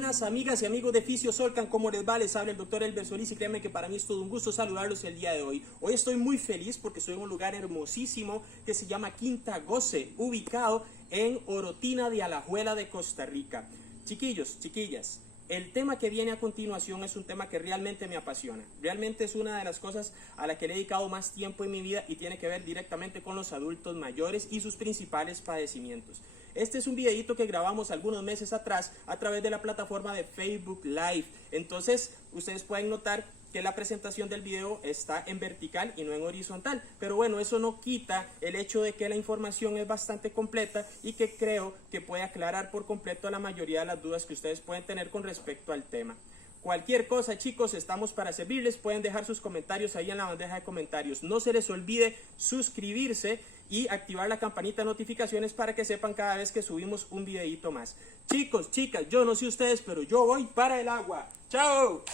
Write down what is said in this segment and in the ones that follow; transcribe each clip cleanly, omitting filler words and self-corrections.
buenas amigas y amigos de Fisiosolcan, ¿cómo les va? Les habla el doctor Elber Solís y créanme que para mí es todo un gusto saludarlos el día de hoy. Hoy estoy muy feliz porque estoy en un lugar hermosísimo que se llama Quinta Goce, ubicado en Orotina de Alajuela de Costa Rica. Chiquillos, chiquillas, el tema que viene a continuación es un tema que realmente me apasiona. Realmente es una de las cosas a la que le he dedicado más tiempo en mi vida y tiene que ver directamente con los adultos mayores y sus principales padecimientos. Este es un videito que grabamos algunos meses atrás a través de la plataforma de Facebook Live. Entonces, ustedes pueden notar que la presentación del video está en vertical y no en horizontal. Pero bueno, eso no quita el hecho de que la información es bastante completa y que creo que puede aclarar por completo la mayoría de las dudas que ustedes pueden tener con respecto al tema. Cualquier cosa, chicos, estamos para servirles. Pueden dejar sus comentarios ahí en la bandeja de comentarios. No se les olvide suscribirse y activar la campanita de notificaciones para que sepan cada vez que subimos un videito más. Chicos, chicas, yo no sé ustedes, pero yo voy para el agua. ¡Chao!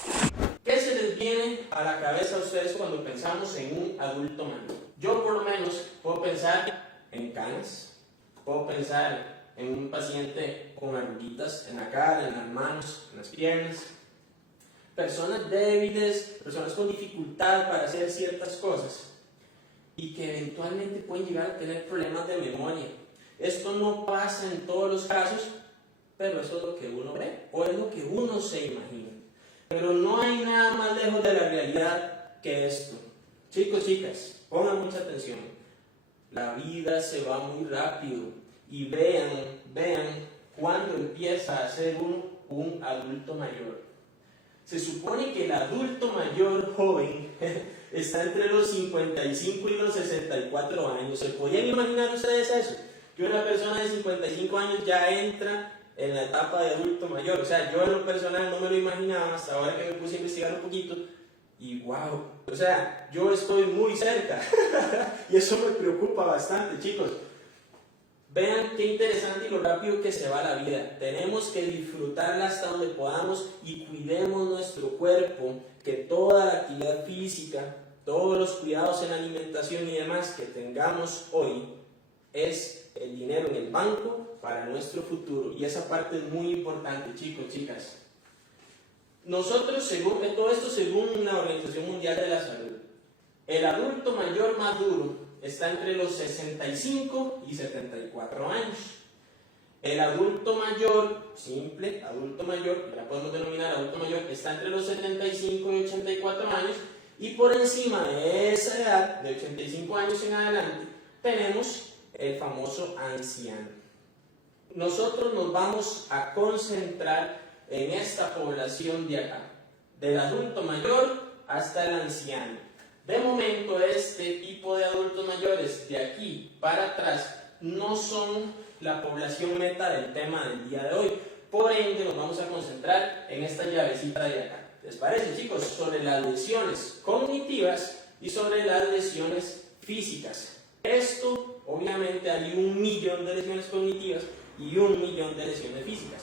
¿Qué se les viene a la cabeza a ustedes cuando pensamos en un adulto mayor? Yo por lo menos puedo pensar en canas, puedo pensar en un paciente con arruguitas en la cara, en las manos, en las piernas, personas débiles, personas con dificultad para hacer ciertas cosas y que eventualmente pueden llegar a tener problemas de memoria. Esto no pasa en todos los casos, pero eso es lo que uno ve o es lo que uno se imagina. Pero no hay nada más lejos de la realidad que esto. Chicos, chicas, pongan mucha atención. La vida se va muy rápido y vean cuándo empieza a ser un adulto mayor. Se supone que el adulto mayor joven está entre los 55 y los 64 años. ¿Se podían imaginar ustedes eso? Que una persona de 55 años ya entra en la etapa de adulto mayor. O sea, yo en lo personal no me lo imaginaba hasta ahora que me puse a investigar un poquito. Y wow, o sea, yo estoy muy cerca. Y eso me preocupa bastante, chicos. Vean qué interesante y lo rápido que se va la vida. Tenemos que disfrutarla hasta donde podamos y cuidemos nuestro cuerpo, que toda la actividad física, todos los cuidados en la alimentación y demás que tengamos hoy es el dinero en el banco para nuestro futuro. Y esa parte es muy importante, chicos, chicas. Nosotros, todo esto según la Organización Mundial de la Salud, el adulto mayor maduro está entre los 65 y 74 años. El adulto mayor, simple, adulto mayor, ya podemos denominar adulto mayor, está entre los 75 y 84 años. Y por encima de esa edad, de 85 años en adelante, tenemos el famoso anciano. Nosotros nos vamos a concentrar en esta población de acá, del adulto mayor hasta el anciano. De momento, este tipo de adultos mayores de aquí para atrás no son la población meta del tema del día de hoy. Por ende, nos vamos a concentrar en esta llavecita de acá. ¿Les parece, chicos? Sobre las lesiones cognitivas y sobre las lesiones físicas. Esto, obviamente, hay 1.000.000 de lesiones cognitivas y 1.000.000 de lesiones físicas.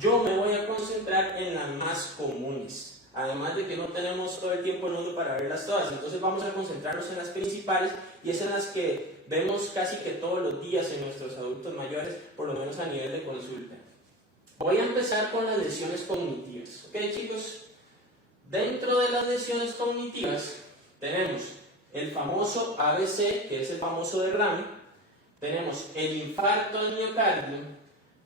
Yo me voy a concentrar en las más comunes. Además de que no tenemos todo el tiempo en el mundo para verlas todas, entonces vamos a concentrarnos en las principales y es en las que vemos casi que todos los días en nuestros adultos mayores, por lo menos a nivel de consulta. Voy a empezar con las lesiones cognitivas, ¿ok, chicos? Dentro de las lesiones cognitivas tenemos el famoso ABC, que es el famoso derrame, tenemos el infarto al miocardio,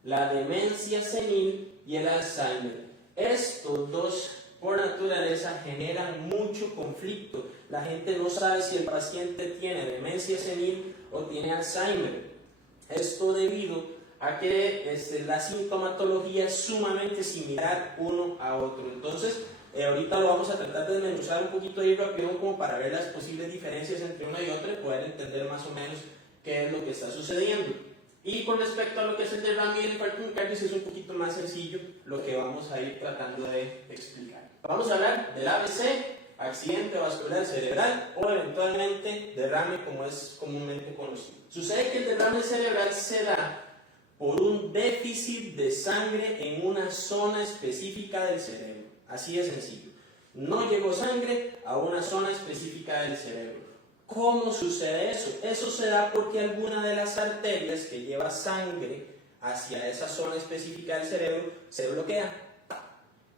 la demencia senil y el Alzheimer. Estos dos por naturaleza generan mucho conflicto. La gente no sabe si el paciente tiene demencia senil o tiene Alzheimer. Esto debido a que la sintomatología es sumamente similar uno a otro. Entonces, ahorita lo vamos a tratar de desmenuzar un poquito ahí rápido como para ver las posibles diferencias entre una y otra y poder entender más o menos qué es lo que está sucediendo. Y con respecto a lo que es el derrame y el infarto miocardio, es un poquito más sencillo lo que vamos a ir tratando de explicar. Vamos a hablar del ABC, accidente vascular cerebral o eventualmente derrame como es comúnmente conocido. Sucede que el derrame cerebral se da por un déficit de sangre en una zona específica del cerebro. Así de sencillo. No llegó sangre a una zona específica del cerebro. ¿Cómo sucede eso? Eso se da porque alguna de las arterias que lleva sangre hacia esa zona específica del cerebro se bloquea.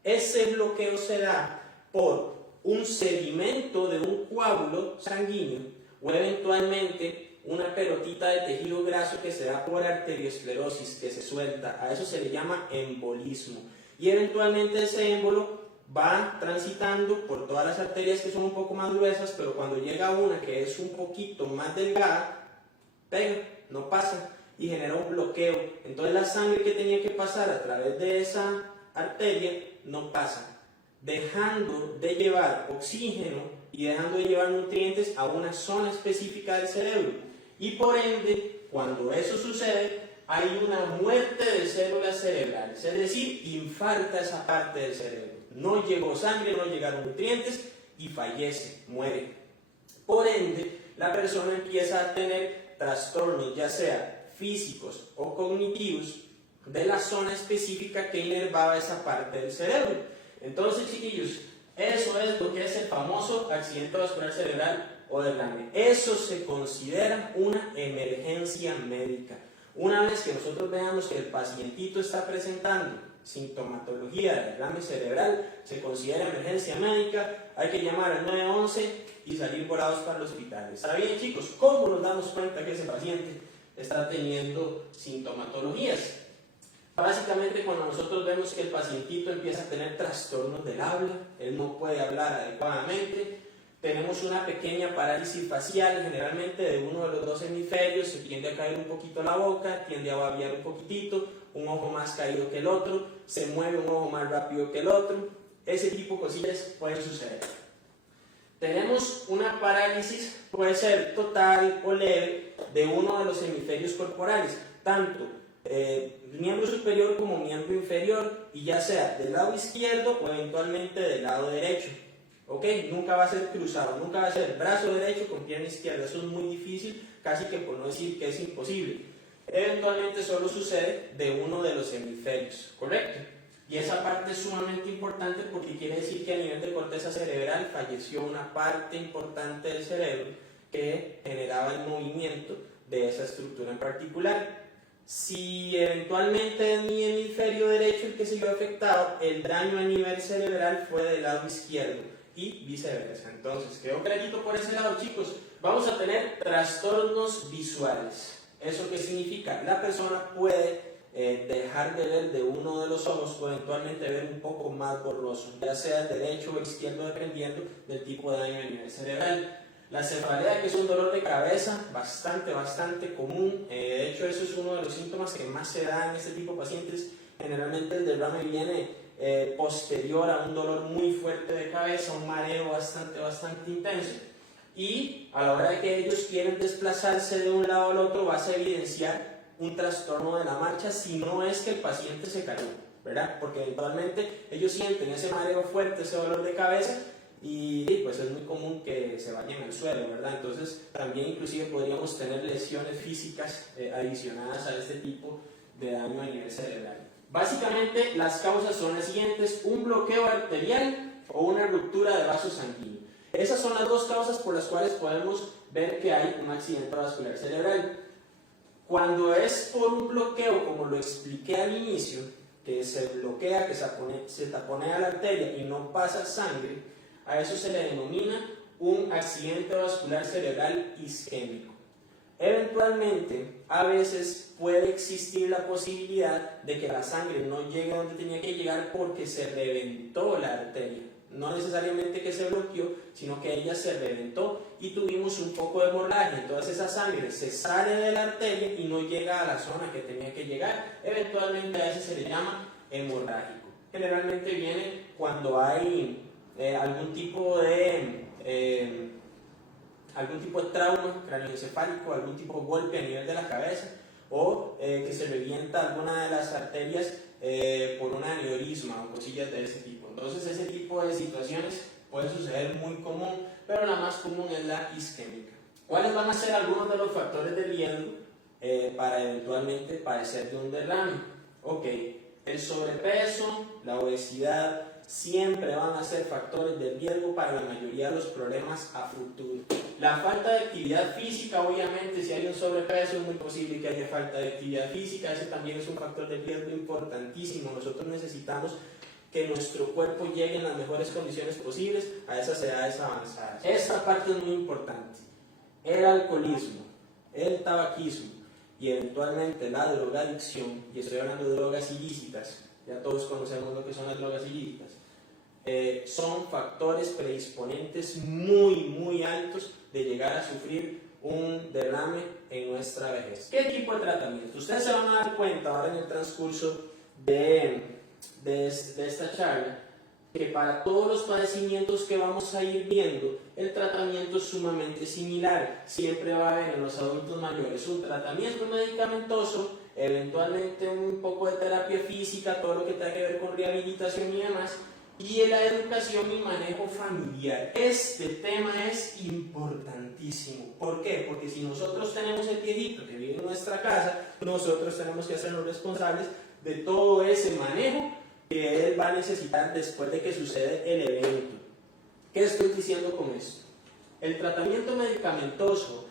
Ese bloqueo se da por un sedimento de un coágulo sanguíneo o eventualmente una pelotita de tejido graso que se da por arteriosclerosis que se suelta. A eso se le llama embolismo. Y eventualmente ese émbolo va transitando por todas las arterias que son un poco más gruesas, pero cuando llega una que es un poquito más delgada, pega, no pasa y genera un bloqueo. Entonces la sangre que tenía que pasar a través de esa arteria no pasa, dejando de llevar oxígeno y dejando de llevar nutrientes a una zona específica del cerebro. Y por ende, cuando eso sucede, hay una muerte de células cerebrales, es decir, infarta esa parte del cerebro. No llegó sangre, no llegaron nutrientes y fallece, muere. Por ende, la persona empieza a tener trastornos, ya sea físicos o cognitivos, de la zona específica que inervaba esa parte del cerebro. Entonces, chiquillos, eso es lo que es el famoso accidente vascular cerebral o derrame. Eso se considera una emergencia médica. Una vez que nosotros veamos que el pacientito está presentando sintomatología de derrame cerebral, se considera emergencia médica, hay que llamar al 911 y salir volados para el hospital. ¿Está bien, chicos? ¿Cómo nos damos cuenta que ese paciente está teniendo sintomatologías? Básicamente, cuando nosotros vemos que el pacientito empieza a tener trastornos del habla, él no puede hablar adecuadamente, tenemos una pequeña parálisis facial, generalmente de uno de los dos hemisferios, se tiende a caer un poquito la boca, tiende a babear un poquitito, un ojo más caído que el otro, se mueve un ojo más rápido que el otro, ese tipo de cosillas pueden suceder. Tenemos una parálisis, puede ser total o leve, de uno de los hemisferios corporales, tanto miembro superior como miembro inferior, y ya sea del lado izquierdo o eventualmente del lado derecho. ¿Ok? Nunca va a ser cruzado, nunca va a ser brazo derecho con pierna izquierda, eso es muy difícil, casi que por no decir que es imposible. Eventualmente solo sucede de uno de los hemisferios, ¿correcto? Y esa parte es sumamente importante porque quiere decir que a nivel de corteza cerebral falleció una parte importante del cerebro que generaba el movimiento de esa estructura en particular. Si eventualmente es mi hemisferio derecho el que se vio afectado, el daño a nivel cerebral fue del lado izquierdo y viceversa. Entonces, quedó clarito por ese lado, chicos. Vamos a tener trastornos visuales. ¿Eso qué significa? La persona puede dejar de ver de uno de los ojos o eventualmente ver un poco más borroso, ya sea derecho o izquierdo, dependiendo del tipo de daño a nivel cerebral. La cefalea, que es un dolor de cabeza bastante común, de hecho eso es uno de los síntomas que más se da en este tipo de pacientes. Generalmente el derrame viene posterior a un dolor muy fuerte de cabeza, un mareo bastante intenso, y a la hora de que ellos quieren desplazarse de un lado al otro vas a evidenciar un trastorno de la marcha si no es que el paciente se cayó, ¿verdad? Porque eventualmente ellos sienten ese mareo fuerte, ese dolor de cabeza, y pues es muy común que se vayan al suelo, ¿verdad? Entonces también inclusive podríamos tener lesiones físicas adicionadas a este tipo de daño a nivel cerebral. Básicamente las causas son las siguientes: un bloqueo arterial o una ruptura de vaso sanguíneo. Esas son las dos causas por las cuales podemos ver que hay un accidente vascular cerebral. Cuando es por un bloqueo, como lo expliqué al inicio, que se bloquea, que se taponea la arteria y no pasa sangre, a eso se le denomina un accidente vascular cerebral isquémico. Eventualmente, a veces puede existir la posibilidad de que la sangre no llegue donde tenía que llegar porque se reventó la arteria. No necesariamente que se bloqueó, sino que ella se reventó y tuvimos un poco de hemorragia. Entonces esa sangre se sale de la arteria y no llega a la zona que tenía que llegar. Eventualmente a ese se le llama hemorrágico. Generalmente viene cuando hay algún tipo de trauma craneoencefálico, algún tipo de golpe a nivel de la cabeza, o que se revienta alguna de las arterias por un aneurisma o cosillas de ese tipo. Entonces ese tipo de situaciones puede suceder muy común, pero la más común es la isquémica. ¿Cuáles van a ser algunos de los factores de riesgo para eventualmente padecer de un derrame? Ok, el sobrepeso, la obesidad, siempre van a ser factores de riesgo para la mayoría de los problemas a futuro. La falta de actividad física, obviamente, si hay un sobrepeso es muy posible que haya falta de actividad física, ese también es un factor de riesgo importantísimo. Nosotros necesitamos que nuestro cuerpo llegue en las mejores condiciones posibles a esas edades avanzadas. Esta parte es muy importante. El alcoholismo, el tabaquismo y eventualmente la drogadicción, y estoy hablando de drogas ilícitas, ya todos conocemos lo que son las drogas ilícitas, son factores predisponentes muy altos de llegar a sufrir un derrame en nuestra vejez. ¿Qué tipo de tratamiento? Ustedes se van a dar cuenta ahora en el transcurso de esta charla que para todos los padecimientos que vamos a ir viendo, el tratamiento es sumamente similar. Siempre va a haber en los adultos mayores un tratamiento medicamentoso, eventualmente un poco de terapia física, todo lo que tenga que ver con rehabilitación y demás, y la educación y manejo familiar. Este tema es importantísimo. ¿Por qué? Porque si nosotros tenemos el viejito que vive en nuestra casa, nosotros tenemos que hacernos responsables de todo ese manejo que él va a necesitar después de que sucede el evento. ¿Qué estoy diciendo con esto? El tratamiento medicamentoso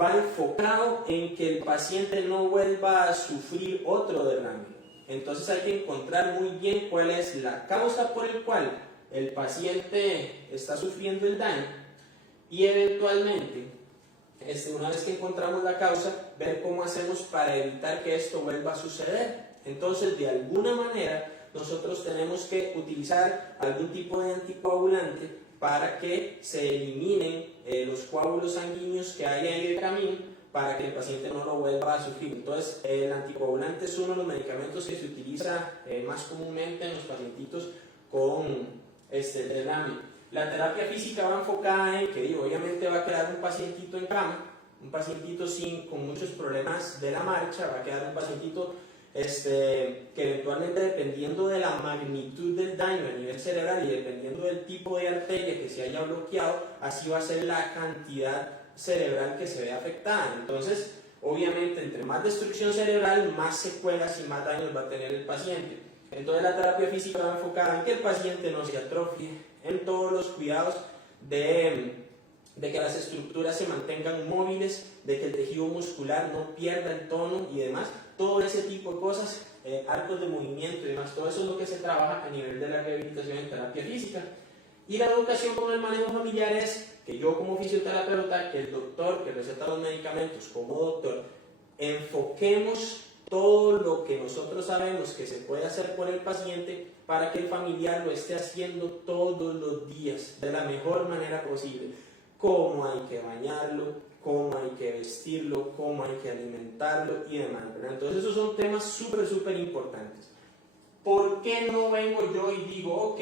va enfocado en que el paciente no vuelva a sufrir otro derrame. Entonces hay que encontrar muy bien cuál es la causa por la cual el paciente está sufriendo el daño y eventualmente, una vez que encontramos la causa, ver cómo hacemos para evitar que esto vuelva a suceder. Entonces, de alguna manera, nosotros tenemos que utilizar algún tipo de anticoagulante para que se eliminen los coágulos sanguíneos que hay en el camino, para que el paciente no lo vuelva a sufrir. Entonces, el anticoagulante es uno de los medicamentos que se utiliza más comúnmente en los pacientitos con derrame. La terapia física va enfocada en que obviamente va a quedar un pacientito en cama, un pacientito con muchos problemas de la marcha, va a quedar un pacientito que eventualmente, dependiendo de la magnitud del daño a nivel cerebral y dependiendo del tipo de arteria que se haya bloqueado, así va a ser la cantidad cerebral que se ve afectada. Entonces, obviamente, entre más destrucción cerebral, más secuelas y más daños va a tener el paciente. Entonces, la terapia física va enfocada en que el paciente no se atrofie, en todos los cuidados de que las estructuras se mantengan móviles, de que el tejido muscular no pierda el tono y demás, todo ese tipo de cosas, arcos de movimiento y demás, todo eso es lo que se trabaja a nivel de la rehabilitación en terapia física. Y la educación con el manejo familiar es que yo como fisioterapeuta, que el doctor que receta los medicamentos como doctor, enfoquemos todo lo que nosotros sabemos que se puede hacer por el paciente para que el familiar lo esté haciendo todos los días de la mejor manera posible. Cómo hay que bañarlo, cómo hay que vestirlo, cómo hay que alimentarlo y demás, ¿verdad? Entonces esos son temas súper importantes. ¿Por qué no vengo yo y digo, ok,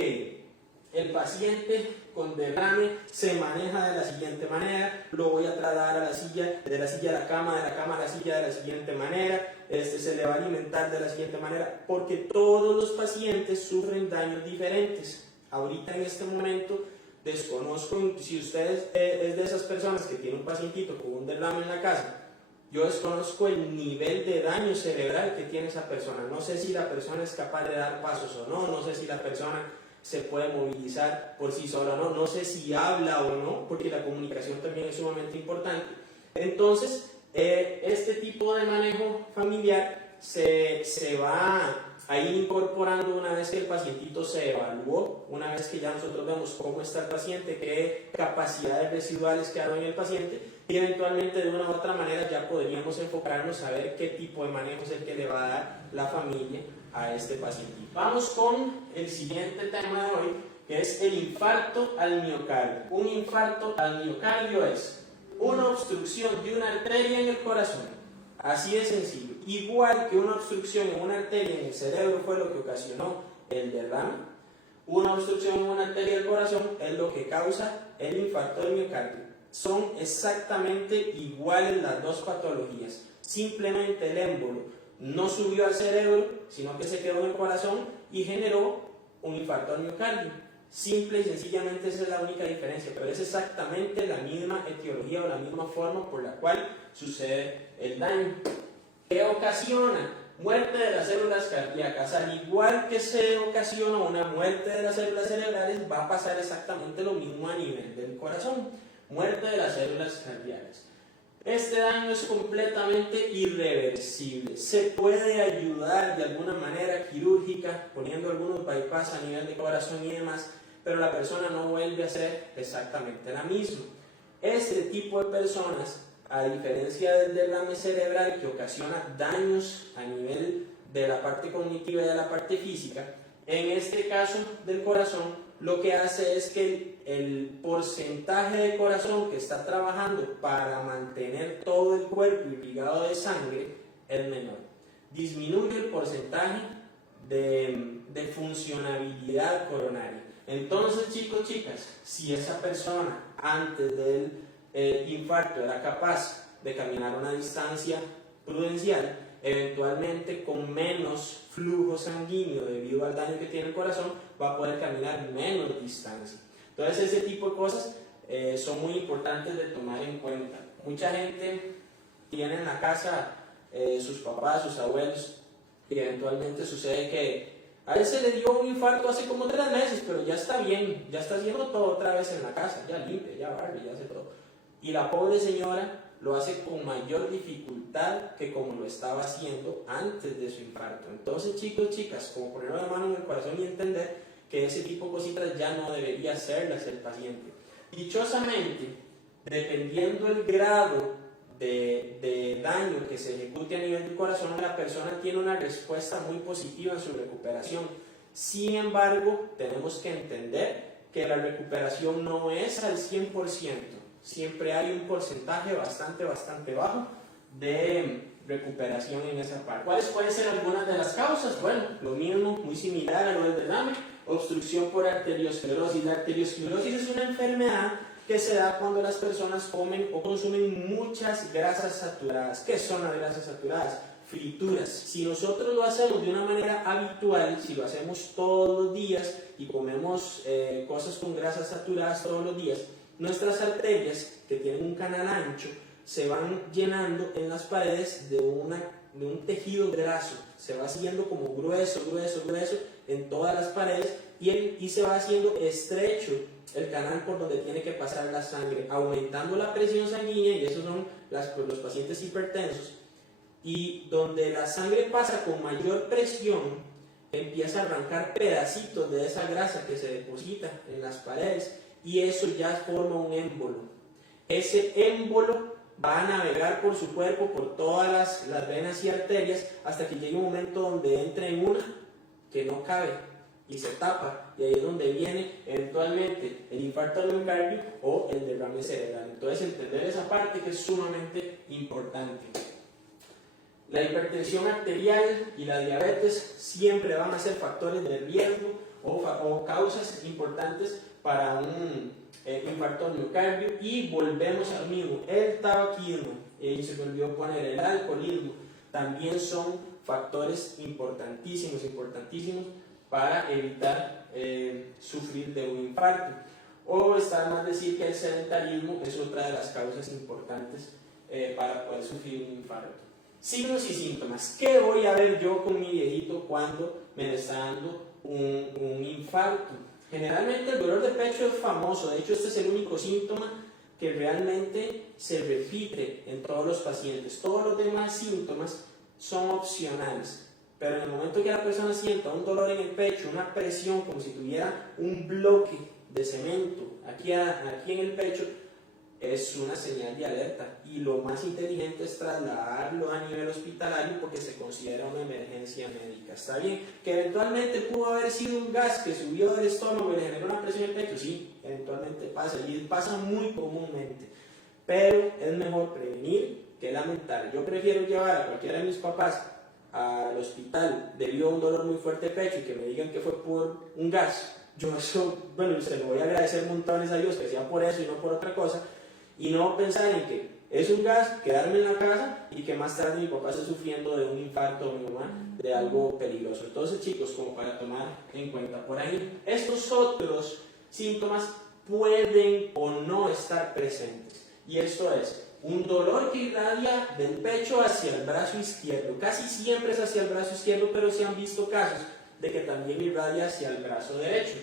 el paciente con derrame se maneja de la siguiente manera, lo voy a trasladar a la silla, de la silla a la cama, de la cama a la silla de la siguiente manera, se le va a alimentar de la siguiente manera? Porque todos los pacientes sufren daños diferentes. Ahorita en este momento desconozco si usted es de esas personas que tiene un pacientito con un derrame en la casa. Yo desconozco el nivel de daño cerebral que tiene esa persona. No sé si la persona es capaz de dar pasos o no, no sé si la persona se puede movilizar por sí sola o no, no sé si habla o no, porque la comunicación también es sumamente importante. Entonces, este tipo de manejo familiar se va a ir incorporando una vez que el pacientito se evaluó, una vez que ya nosotros vemos cómo está el paciente, qué capacidades residuales quedaron en el paciente, y eventualmente de una u otra manera ya podríamos enfocarnos a ver qué tipo de manejo es el que le va a dar la familia a este paciente. Vamos con el siguiente tema de hoy, que es el infarto al miocardio. Un infarto al miocardio es una obstrucción de una arteria en el corazón. Así de sencillo. Igual que una obstrucción en una arteria en el cerebro fue lo que ocasionó el derrame, una obstrucción en una arteria del corazón es lo que causa el infarto del miocardio. Son exactamente iguales las dos patologías. Simplemente el émbolo no subió al cerebro, sino que se quedó en el corazón y generó un infarto al miocardio. Simple y sencillamente esa es la única diferencia, pero es exactamente la misma etiología o la misma forma por la cual sucede el daño. ¿Qué ocasiona? Muerte de las células cardíacas. Al igual que se ocasiona una muerte de las células cerebrales, va a pasar exactamente lo mismo a nivel del corazón. Muerte de las células cardíacas. Este daño es completamente irreversible. Se puede ayudar de alguna manera quirúrgica, poniendo algunos bypass a nivel de corazón y demás, pero la persona no vuelve a ser exactamente la misma. Este tipo de personas, a diferencia del derrame cerebral que ocasiona daños a nivel de la parte cognitiva y de la parte física, en este caso del corazón, lo que hace es que el porcentaje de corazón que está trabajando para mantener todo el cuerpo irrigado de sangre es menor. Disminuye el porcentaje de funcionabilidad coronaria. Entonces, chicos, chicas, si esa persona antes del infarto era capaz de caminar una distancia prudencial, eventualmente con menos flujo sanguíneo debido al daño que tiene el corazón, va a poder caminar menos distancia. Entonces ese tipo de cosas son muy importantes de tomar en cuenta. Mucha gente tiene en la casa sus papás, sus abuelos, y eventualmente sucede que a él se le dio un infarto hace como 3 meses, pero ya está bien, ya está haciendo todo otra vez en la casa, ya limpia, ya barre, ya hace todo. Y la pobre señora lo hace con mayor dificultad que como lo estaba haciendo antes de su infarto. Entonces, chicos, chicas, como poner la mano en el corazón y entender que ese tipo de cositas ya no debería hacerlas el paciente. Dichosamente, dependiendo del grado de daño que se ejecute a nivel del corazón, la persona tiene una respuesta muy positiva en su recuperación. Sin embargo, tenemos que entender que la recuperación no es al 100%. Siempre hay un porcentaje bastante bajo de recuperación en esa parte. ¿Cuáles pueden ser algunas de las causas? Bueno, lo mismo, muy similar a lo del derrame, obstrucción por arteriosclerosis. La arteriosclerosis es una enfermedad que se da cuando las personas comen o consumen muchas grasas saturadas. ¿Qué son las grasas saturadas? Frituras. Si nosotros lo hacemos de una manera habitual, si lo hacemos todos los días y comemos cosas con grasas saturadas todos los días, nuestras arterias, que tienen un canal ancho, se van llenando en las paredes de un tejido graso. Se va haciendo como grueso en todas las paredes y se va haciendo estrecho el canal por donde tiene que pasar la sangre, aumentando la presión sanguínea, y esos son los pacientes hipertensos. Y donde la sangre pasa con mayor presión, empieza a arrancar pedacitos de esa grasa que se deposita en las paredes, y eso ya forma un émbolo. Ese émbolo va a navegar por su cuerpo, por todas las venas y arterias, hasta que llegue un momento donde entra en una que no cabe y se tapa, y ahí es donde viene eventualmente el infarto al miocardio o el derrame cerebral. Entonces, entender esa parte que es sumamente importante. La hipertensión arterial y la diabetes siempre van a ser factores de riesgo o causas importantes para un infarto al miocardio. Y volvemos al mismo, el tabaquismo, y se me olvidó poner el alcoholismo, también son factores importantísimos para evitar sufrir de un infarto. O está más decir que el sedentarismo es otra de las causas importantes para poder sufrir un infarto. Signos y síntomas. ¿Qué voy a ver yo con mi viejito cuando me está dando un infarto? Generalmente el dolor de pecho es famoso. De hecho, este es el único síntoma que realmente se repite en todos los pacientes. Todos los demás síntomas son opcionales. Pero en el momento que la persona sienta un dolor en el pecho, una presión como si tuviera un bloque de cemento aquí en el pecho, es una señal de alerta, y lo más inteligente es trasladarlo a nivel hospitalario porque se considera una emergencia médica. ¿Está bien? Que eventualmente pudo haber sido un gas que subió del estómago y le generó una presión en el pecho, sí, eventualmente pasa, y pasa muy comúnmente, pero es mejor prevenir que lamentar. Yo prefiero llevar a cualquiera de mis papás al hospital debido a un dolor muy fuerte de pecho y que me digan que fue por un gas. Yo eso, bueno, se lo voy a agradecer montones a Dios que sea por eso y no por otra cosa, y no pensar en que es un gas, quedarme en la casa y que más tarde mi papá esté sufriendo de un infarto o mi mamá de algo peligroso. Entonces, chicos, como para tomar en cuenta por ahí, estos otros síntomas pueden o no estar presentes, y esto es un dolor que irradia del pecho hacia el brazo izquierdo. Casi siempre es hacia el brazo izquierdo, pero se han visto casos de que también irradia hacia el brazo derecho.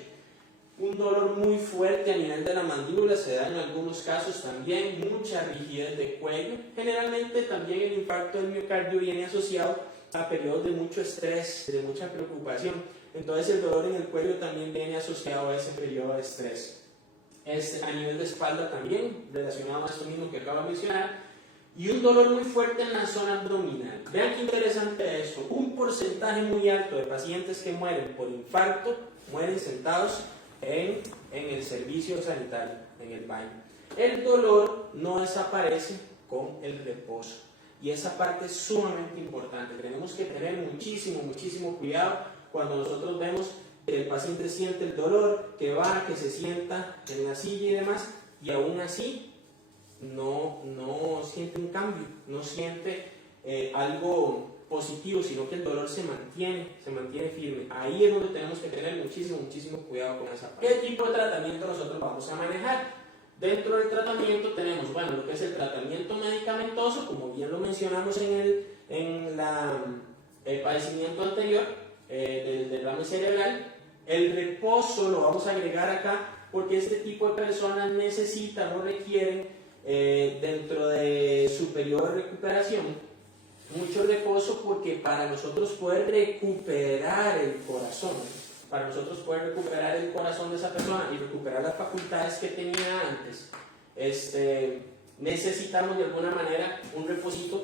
un dolor muy fuerte a nivel de la mandíbula, se da en algunos casos también, mucha rigidez de cuello. Generalmente también el infarto del miocardio viene asociado a periodos de mucho estrés, de mucha preocupación. Entonces el dolor en el cuello también viene asociado a ese periodo de estrés. A nivel de espalda también, relacionado a esto mismo que acabo de mencionar. Y un dolor muy fuerte en la zona abdominal. Vean qué interesante esto. Un porcentaje muy alto de pacientes que mueren por infarto mueren sentados en el servicio sanitario, en el baño. El dolor no desaparece con el reposo. Y esa parte es sumamente importante. Tenemos que tener muchísimo cuidado cuando nosotros vemos que el paciente siente el dolor, que va, que se sienta en la silla y demás, y aún así no siente un cambio, no siente algo positivo, sino que el dolor se mantiene firme. Ahí es donde tenemos que tener muchísimo cuidado con esa parte. ¿Qué tipo de tratamiento nosotros vamos a manejar? Dentro del tratamiento tenemos, bueno, lo que es el tratamiento medicamentoso, como bien lo mencionamos en el padecimiento anterior del derrame cerebral. El reposo lo vamos a agregar acá porque este tipo de personas necesitan o requieren dentro de su periodo de recuperación mucho reposo, porque para nosotros poder recuperar el corazón, de esa persona y recuperar las facultades que tenía antes, necesitamos de alguna manera un reposito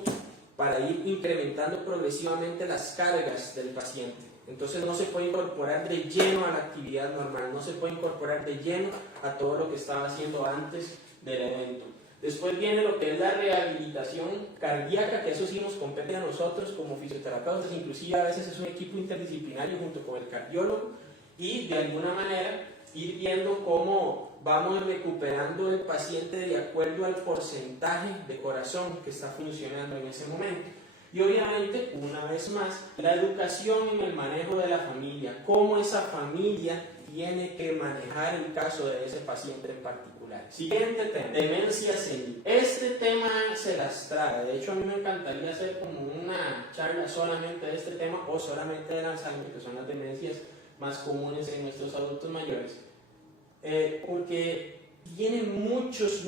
para ir incrementando progresivamente las cargas del paciente. Entonces no se puede incorporar de lleno a la actividad normal, no se puede incorporar de lleno a todo lo que estaba haciendo antes del evento. Después viene lo que es la rehabilitación cardíaca, que eso sí nos compete a nosotros como fisioterapeutas, inclusive a veces es un equipo interdisciplinario junto con el cardiólogo, y de alguna manera ir viendo cómo vamos recuperando el paciente de acuerdo al porcentaje de corazón que está funcionando en ese momento. Y obviamente, una vez más, la educación en el manejo de la familia, cómo esa familia tiene que manejar el caso de ese paciente en particular. Siguiente tema, demencia senil. Este tema se las trae. De hecho, a mí me encantaría hacer como una charla solamente de este tema o solamente del Alzheimer, que son las demencias más comunes en nuestros adultos mayores, porque tienen muchos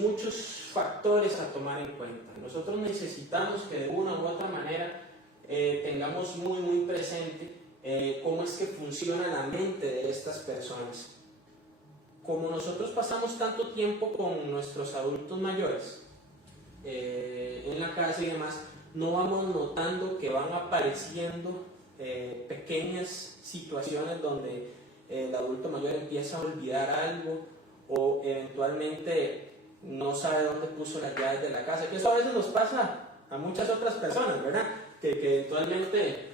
factores a tomar en cuenta. Nosotros necesitamos que de una u otra manera tengamos muy presente cómo es que funciona la mente de estas personas. Como nosotros pasamos tanto tiempo con nuestros adultos mayores en la casa y demás, no vamos notando que van apareciendo pequeñas situaciones donde el adulto mayor empieza a olvidar algo o eventualmente no sabe dónde puso las llaves de la casa, que eso a veces nos pasa a muchas otras personas, ¿verdad? Que eventualmente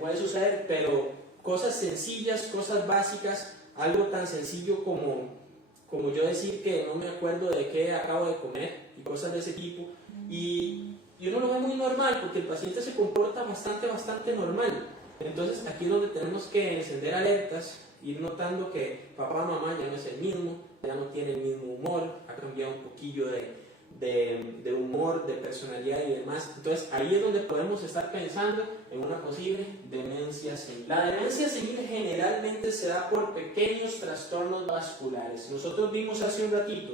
puede suceder, pero cosas sencillas, cosas básicas, algo tan sencillo como yo decir que no me acuerdo de qué acabo de comer y cosas de ese tipo, y uno lo ve muy normal porque el paciente se comporta bastante normal. Entonces aquí es donde tenemos que encender alertas, ir notando que papá o mamá ya no es el mismo, ya no tiene el mismo humor, ha cambiado un poquillo de humor, de personalidad y demás. Entonces ahí es donde podemos estar pensando en una posible demencia senil. La demencia senil generalmente se da por pequeños trastornos vasculares. Nosotros vimos hace un ratito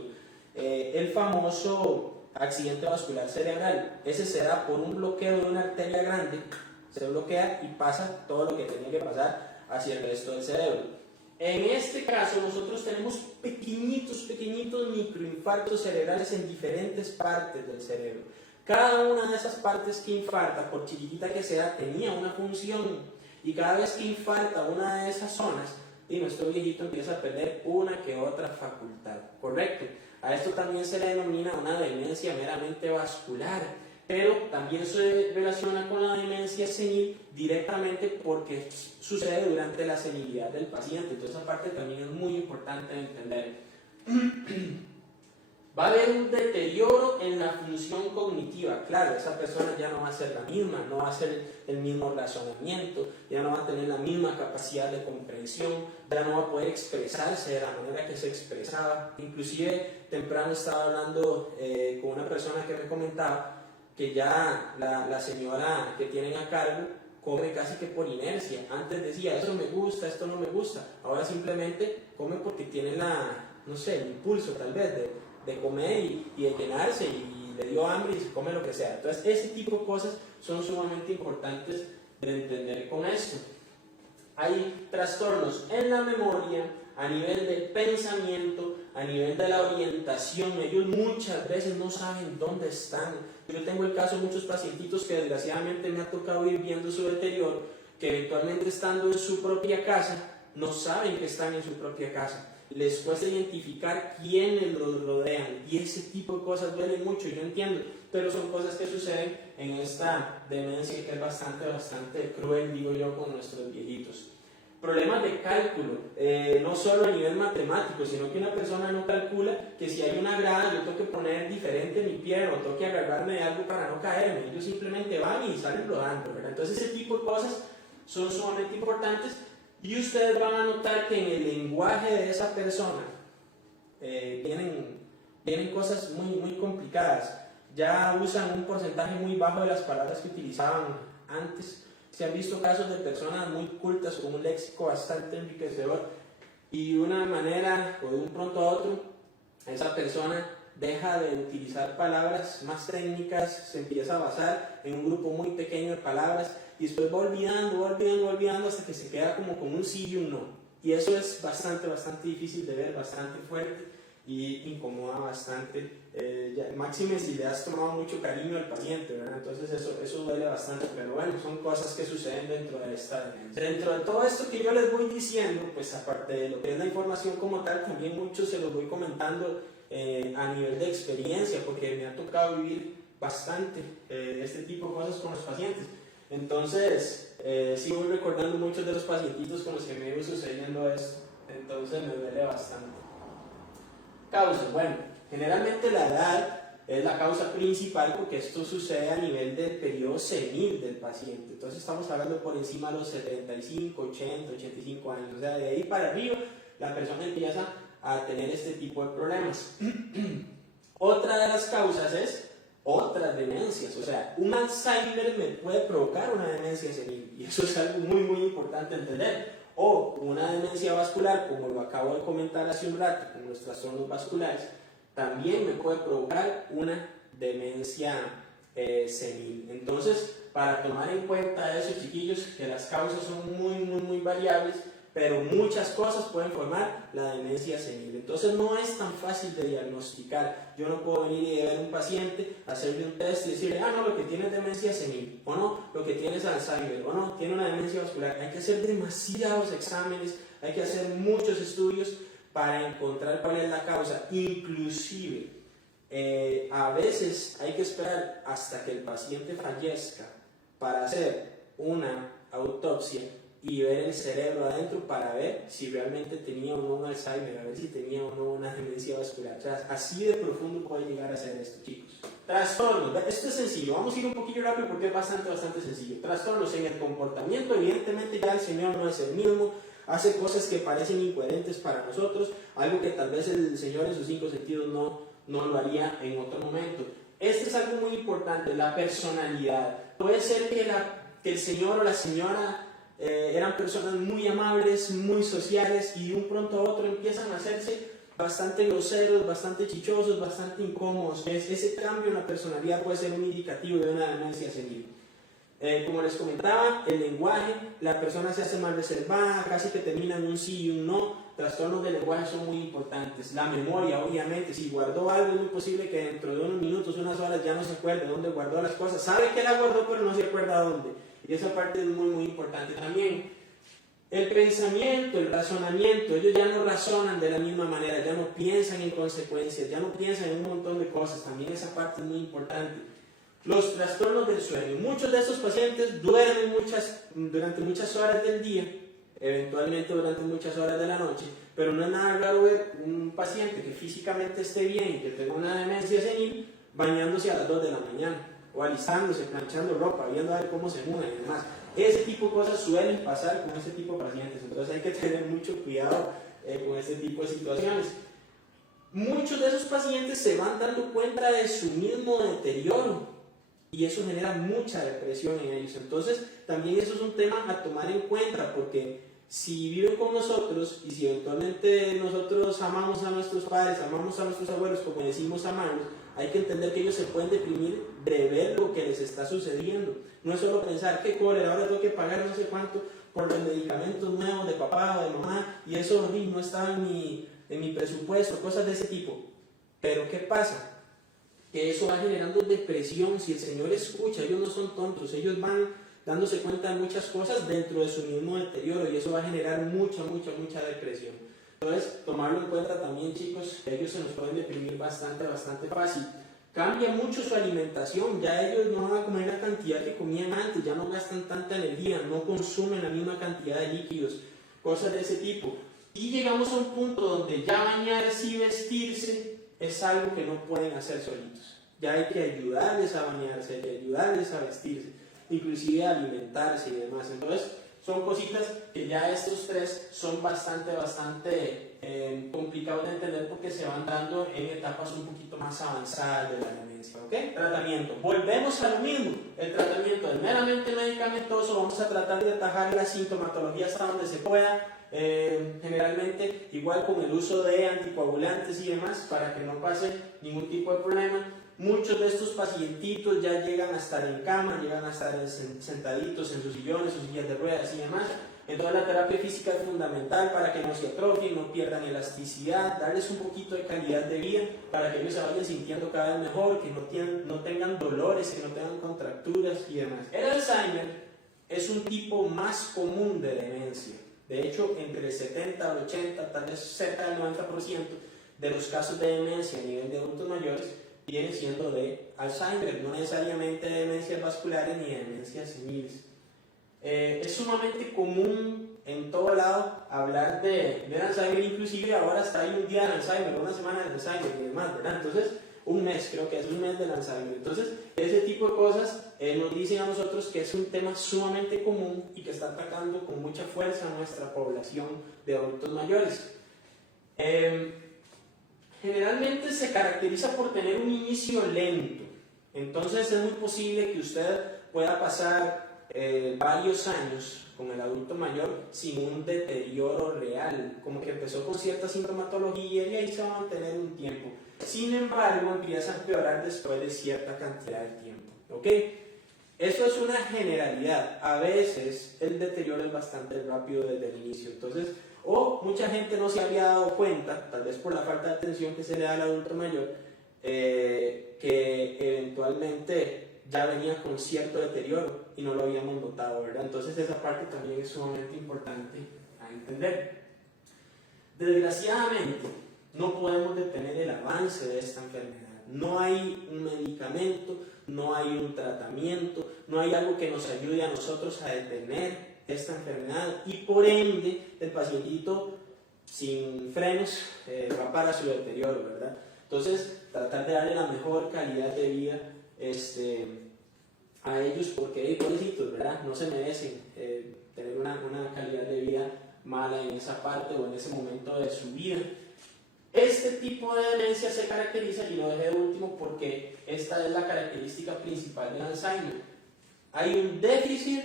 el famoso accidente vascular cerebral. Ese se da por un bloqueo de una arteria grande, se bloquea y pasa todo lo que tenía que pasar hacia el resto del cerebro. En este caso nosotros tenemos pequeñitos microinfartos cerebrales en diferentes partes del cerebro. Cada una de esas partes que infarta, por chiquitita que sea, tenía una función, y cada vez que infarta una de esas zonas, y nuestro viejito empieza a perder una que otra facultad, ¿correcto? A esto también se le denomina una demencia meramente vascular, pero también se relaciona con la demencia senil directamente porque sucede durante la senilidad del paciente. Entonces esa parte también es muy importante de entender. Va a haber un deterioro en la función cognitiva. Claro, esa persona ya no va a ser la misma, no va a hacer el mismo razonamiento, ya no va a tener la misma capacidad de comprensión, ya no va a poder expresarse de la manera que se expresaba. Inclusive temprano estaba hablando con una persona que me comentaba que ya la señora que tienen a cargo come casi que por inercia. Antes decía, eso me gusta, esto no me gusta. Ahora simplemente come porque tiene no sé, el impulso tal vez de comer y de llenarse y le dio hambre y se come lo que sea. Entonces, ese tipo de cosas son sumamente importantes de entender con esto. Hay trastornos en la memoria, a nivel de pensamiento, a nivel de la orientación. Ellos muchas veces no saben dónde están. Yo tengo el caso de muchos pacientitos que desgraciadamente me ha tocado ir viendo su deterioro, que eventualmente estando en su propia casa, no saben que están en su propia casa. Les cuesta identificar quiénes los rodean y ese tipo de cosas duelen mucho, yo entiendo, pero son cosas que suceden en esta demencia que es bastante cruel, digo yo, con nuestros viejitos. Problemas de cálculo, no solo a nivel matemático, sino que una persona no calcula que si hay una grada yo tengo que poner diferente mi pie o tengo que agarrarme de algo para no caerme. Ellos simplemente van y salen rodando, ¿verdad? Entonces ese tipo de cosas son sumamente importantes y ustedes van a notar que en el lenguaje de esa persona vienen cosas muy complicadas. Ya usan un porcentaje muy bajo de las palabras que utilizaban antes. Se han visto casos de personas muy cultas con un léxico bastante enriquecedor y de una manera o de un pronto a otro esa persona deja de utilizar palabras más técnicas, se empieza a basar en un grupo muy pequeño de palabras y después va olvidando hasta que se queda como con un sí y un no. Y eso es bastante difícil de ver, bastante fuerte y incomoda bastante. Máxime si le has tomado mucho cariño al paciente, ¿verdad? Entonces eso duele bastante, pero bueno, son cosas que suceden dentro de esta demencia. Dentro de todo esto que yo les voy diciendo, pues aparte de lo que es la información como tal, también mucho se los voy comentando a nivel de experiencia, porque me ha tocado vivir bastante este tipo de cosas con los pacientes. Entonces, sí voy recordando muchos de los pacientitos con los que me iba sucediendo esto, entonces me duele bastante. Causas, bueno, generalmente la edad es la causa principal porque esto sucede a nivel del periodo senil del paciente. Entonces estamos hablando por encima de los 75, 80, 85 años. O sea, de ahí para arriba la persona empieza a tener este tipo de problemas. Otra de las causas es otras demencias. O sea, un Alzheimer me puede provocar una demencia senil y eso es algo muy importante entender. O una demencia vascular, como lo acabo de comentar hace un rato, con los trastornos vasculares, también me puede provocar una demencia senil. Entonces, para tomar en cuenta eso, chiquillos, que las causas son muy variables, pero muchas cosas pueden formar la demencia senil. Entonces, no es tan fácil de diagnosticar. Yo no puedo venir y ver a un paciente, hacerle un test y decirle, no, lo que tiene es demencia senil, o no, lo que tiene es Alzheimer, o no, tiene una demencia vascular. Hay que hacer demasiados exámenes, hay que hacer muchos estudios para encontrar cuál es la causa. Inclusive, a veces hay que esperar hasta que el paciente fallezca para hacer una autopsia y ver el cerebro adentro para ver si realmente tenía o no un Alzheimer, a ver si tenía o no una demencia vascular. O sea, así de profundo puede llegar a ser esto, chicos. Trastornos, esto es sencillo, vamos a ir un poquillo rápido porque es bastante sencillo. Trastornos en el comportamiento, evidentemente ya el señor no es el mismo, hace cosas que parecen incoherentes para nosotros, algo que tal vez el señor en sus 5 sentidos no lo haría en otro momento. Este es algo muy importante, la personalidad. Puede ser que el señor o la señora eran personas muy amables, muy sociales y de un pronto a otro empiezan a hacerse bastante groseros, bastante chichosos, bastante incómodos. Ese cambio en la personalidad puede ser un indicativo de una demencia senil. Como les comentaba, el lenguaje, la persona se hace más reservada, casi que termina en un sí y un no. Trastornos del lenguaje son muy importantes. La memoria, obviamente, si guardó algo es muy posible que dentro de unos minutos, unas horas ya no se acuerde dónde guardó las cosas. Sabe que la guardó pero no se acuerda dónde. Y esa parte es muy importante también. El pensamiento, el razonamiento, ellos ya no razonan de la misma manera, ya no piensan en consecuencias, ya no piensan en un montón de cosas. También esa parte es muy importante. Los trastornos del sueño. Muchos de estos pacientes duermen durante muchas horas del día, eventualmente durante muchas horas de la noche, pero no es nada raro ver un paciente que físicamente esté bien y que tenga una demencia senil bañándose a las 2 de la mañana o alistándose, planchando ropa, viendo a ver cómo se mueve y demás. Ese tipo de cosas suelen pasar con este tipo de pacientes, entonces hay que tener mucho cuidado con este tipo de situaciones. Muchos de esos pacientes se van dando cuenta de su mismo deterioro y eso genera mucha depresión en ellos. Entonces también eso es un tema a tomar en cuenta, porque si viven con nosotros y si eventualmente nosotros amamos a nuestros padres, amamos a nuestros abuelos como decimos amarlos, hay que entender que ellos se pueden deprimir de ver lo que les está sucediendo. No es solo pensar que cólera, ahora tengo que pagar no sé cuánto por los medicamentos nuevos de papá o de mamá y eso no estaba en mi presupuesto, cosas de ese tipo. Pero ¿qué pasa? Que eso va generando depresión. Si el Señor escucha, ellos no son tontos, ellos van dándose cuenta de muchas cosas dentro de su mismo deterioro y eso va a generar mucha depresión. Entonces, tomarlo en cuenta también, chicos, que ellos se nos pueden deprimir bastante fácil. Cambia mucho su alimentación, ya ellos no van a comer la cantidad que comían antes, ya no gastan tanta energía, no consumen la misma cantidad de líquidos, cosas de ese tipo. Y llegamos a un punto donde ya bañarse y vestirse es algo que no pueden hacer solitos. Ya hay que ayudarles a bañarse, hay que ayudarles a vestirse, inclusive a alimentarse y demás. Entonces, son cositas que ya estos tres son bastante complicados de entender porque se van dando en etapas un poquito más avanzadas de la demencia. ¿Ok? Tratamiento. Volvemos a lo mismo. El tratamiento es meramente medicamentoso. Vamos a tratar de atajar la sintomatología hasta donde se pueda. Generalmente igual con el uso de anticoagulantes y demás para que no pase ningún tipo de problema. Muchos de estos pacientitos ya llegan a estar en cama, llegan a estar sentaditos en sus sillones, sus sillas de ruedas y demás. Entonces la terapia física es fundamental para que no se atrofien, no pierdan elasticidad, darles un poquito de calidad de vida para que ellos se vayan sintiendo cada vez mejor, que no tengan dolores, que no tengan contracturas y demás. El Alzheimer es un tipo más común de demencia. De hecho, entre el 70 al 80, tal vez cerca del 90% de los casos de demencia a nivel de adultos mayores viene siendo de Alzheimer, no necesariamente de demencias vasculares ni de demencias seniles. Es sumamente común en todo lado hablar de Alzheimer, inclusive ahora hasta hay un día de Alzheimer, una semana de Alzheimer y demás, ¿verdad? Entonces, un mes, creo que es un mes de Alzheimer. Entonces, ese tipo de cosas nos dicen a nosotros que es un tema sumamente común y que está atacando con mucha fuerza a nuestra población de adultos mayores. Generalmente se caracteriza por tener un inicio lento, entonces es muy posible que usted pueda pasar varios años con el adulto mayor sin un deterioro real, como que empezó con cierta sintomatología y ahí se va a mantener un tiempo. Sin embargo, empieza a empeorar después de cierta cantidad de tiempo. ¿Ok? Eso es una generalidad. A veces el deterioro es bastante rápido desde el inicio. Entonces, mucha gente no se había dado cuenta, tal vez por la falta de atención que se le da al adulto mayor, que eventualmente ya venía con cierto deterioro y no lo habíamos notado, ¿verdad? Entonces esa parte también es sumamente importante a entender. Desgraciadamente, no podemos detener el avance de esta enfermedad. No hay un medicamento, no hay un tratamiento, no hay algo que nos ayude a nosotros a detener esta enfermedad y por ende el pacientito sin frenos va para su deterioro, ¿verdad? Entonces, tratar de darle la mejor calidad de vida a ellos porque, pobrecitos, ¿verdad? No se merecen tener una calidad de vida mala en esa parte o en ese momento de su vida. Este tipo de demencia se caracteriza, y lo dejé de último porque esta es la característica principal del Alzheimer. Hay un déficit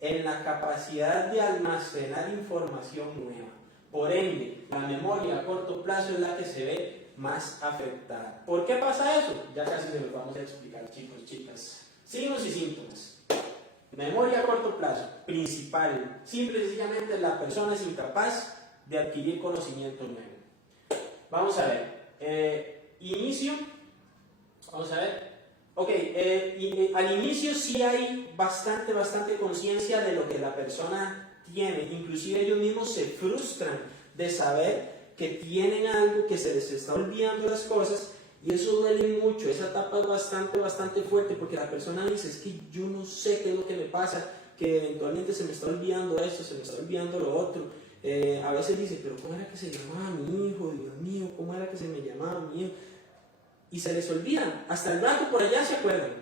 en la capacidad de almacenar información nueva. Por ende, la memoria a corto plazo es la que se ve más afectada. ¿Por qué pasa eso? Ya casi se los vamos a explicar, chicos, chicas. Signos y síntomas. Memoria a corto plazo, principal. Simple y sencillamente la persona es incapaz de adquirir conocimiento nuevo. Vamos a ver. Inicio. Vamos a ver. Ok, al inicio sí hay bastante conciencia de lo que la persona tiene. Inclusive ellos mismos se frustran de saber que tienen algo, que se les está olvidando las cosas. Y eso duele mucho, esa etapa es bastante fuerte porque la persona dice, es que yo no sé qué es lo que me pasa, que eventualmente se me está olvidando esto, se me está olvidando lo otro. A veces dice, pero ¿cómo era que se llamaba mi hijo? Dios mío, ¿cómo era que se me llamaba mi hijo? Y se les olvidan, hasta el rato por allá se acuerdan.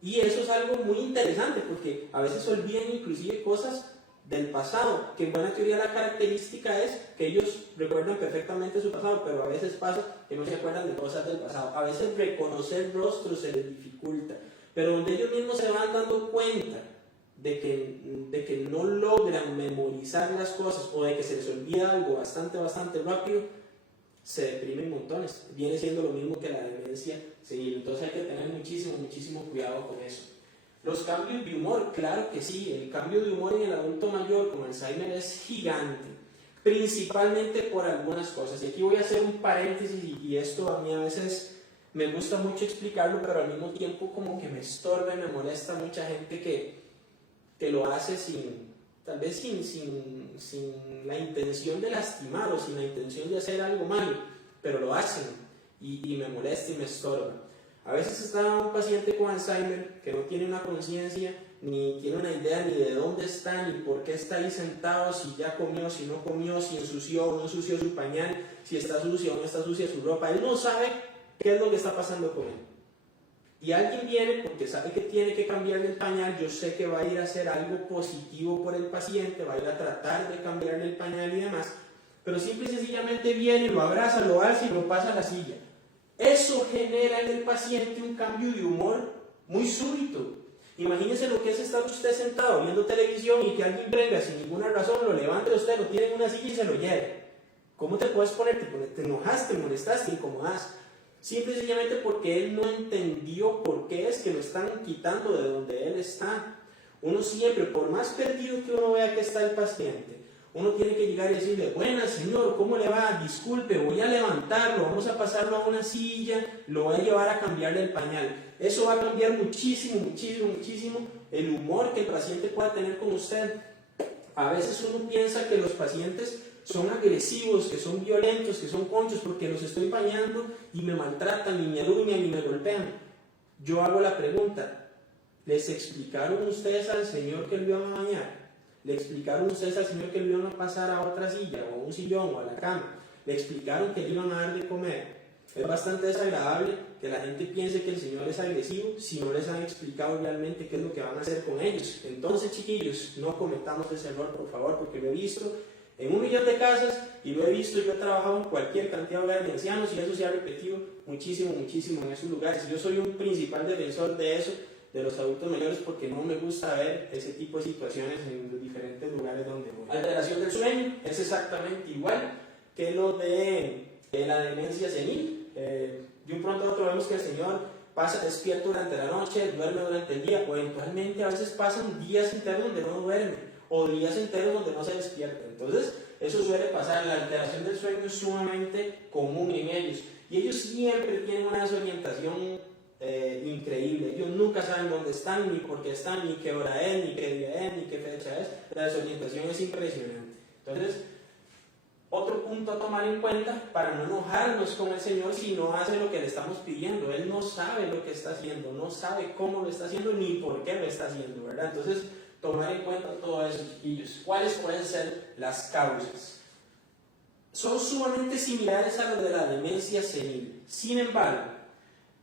Y eso es algo muy interesante porque a veces olvidan inclusive cosas del pasado, que en buena teoría la característica es que ellos recuerdan perfectamente su pasado, pero a veces pasa que no se acuerdan de cosas del pasado. A veces reconocer rostros se les dificulta. pero donde ellos mismos se van dando cuenta de que no logran memorizar las cosas o de que se les olvida algo bastante rápido, se deprimen montones. Viene siendo lo mismo que la demencia senil. Entonces hay que tener muchísimo cuidado con eso. Los cambios de humor, claro que sí, el cambio de humor en el adulto mayor con Alzheimer es gigante, principalmente por algunas cosas. Y aquí voy a hacer un paréntesis, y esto a mí a veces me gusta mucho explicarlo, pero al mismo tiempo como que me estorba y me molesta mucha gente que lo hace tal vez sin la intención de lastimar o sin la intención de hacer algo malo, pero lo hacen y me molesta y me estorba. A veces está un paciente con Alzheimer que no tiene una conciencia, ni tiene una idea ni de dónde está, ni por qué está ahí sentado, si ya comió, si no comió, si ensució o no ensució su pañal, si está sucia o no está sucia su ropa. Él no sabe qué es lo que está pasando con él. Y alguien viene porque sabe que tiene que cambiarle el pañal. Yo sé que va a ir a hacer algo positivo por el paciente, va a ir a tratar de cambiarle el pañal y demás, pero simple y sencillamente viene, lo abraza, lo alza y lo pasa a la silla. Eso genera en el paciente un cambio de humor muy súbito. Imagínese lo que es estar usted sentado viendo televisión y que alguien venga sin ninguna razón, lo levante a usted, lo tiene en una silla y se lo lleve. ¿Cómo te puedes poner? Te enojas, te molestas, te incomodas. Simple y sencillamente porque él no entendió por qué es que lo están quitando de donde él está. Uno siempre, por más perdido que uno vea que está el paciente, uno tiene que llegar y decirle: buenas señor, ¿cómo le va? Disculpe, voy a levantarlo, vamos a pasarlo a una silla, lo voy a llevar a cambiarle el pañal. Eso va a cambiar muchísimo el humor que el paciente pueda tener con usted. A veces uno piensa que los pacientes son agresivos, que son violentos, que son conchos porque los estoy bañando y me maltratan, y me aruñan y me golpean. Yo hago la pregunta: ¿les explicaron ustedes al señor que lo iban a bañar? ¿Le explicaron ustedes al señor que lo iban a pasar a otra silla o a un sillón o a la cama? ¿Le explicaron que le iban a dar de comer? Es bastante desagradable que la gente piense que el señor es agresivo si no les han explicado realmente qué es lo que van a hacer con ellos. Entonces, chiquillos, no cometamos ese error, por favor, porque lo he visto en 1 millón de casas y lo he visto. Yo he trabajado en cualquier cantidad de hogares de ancianos y eso se ha repetido muchísimo en esos lugares. Yo soy un principal defensor de eso, de los adultos mayores, porque no me gusta ver ese tipo de situaciones en los diferentes lugares donde voy. Alteración del sueño es exactamente igual que lo de la demencia senil. De un pronto a otro vemos que el señor pasa despierto durante la noche, duerme durante el día, o eventualmente a veces pasan días enteros donde no duerme, o días enteros donde no se despierta. Entonces, eso suele pasar. La alteración del sueño es sumamente común en ellos, y ellos siempre tienen una desorientación increíble. Ellos nunca saben dónde están, ni por qué están, ni qué hora es, ni qué día es, ni qué fecha es. La desorientación es impresionante. Entonces, otro punto a tomar en cuenta para no enojarnos con el Señor si no hace lo que le estamos pidiendo. Él no sabe lo que está haciendo, no sabe cómo lo está haciendo, ni por qué lo está haciendo, ¿verdad? Entonces, tomar en cuenta todo eso, chiquillos. ¿Cuáles pueden ser las causas? Son sumamente similares a las de la demencia senil. Sin embargo,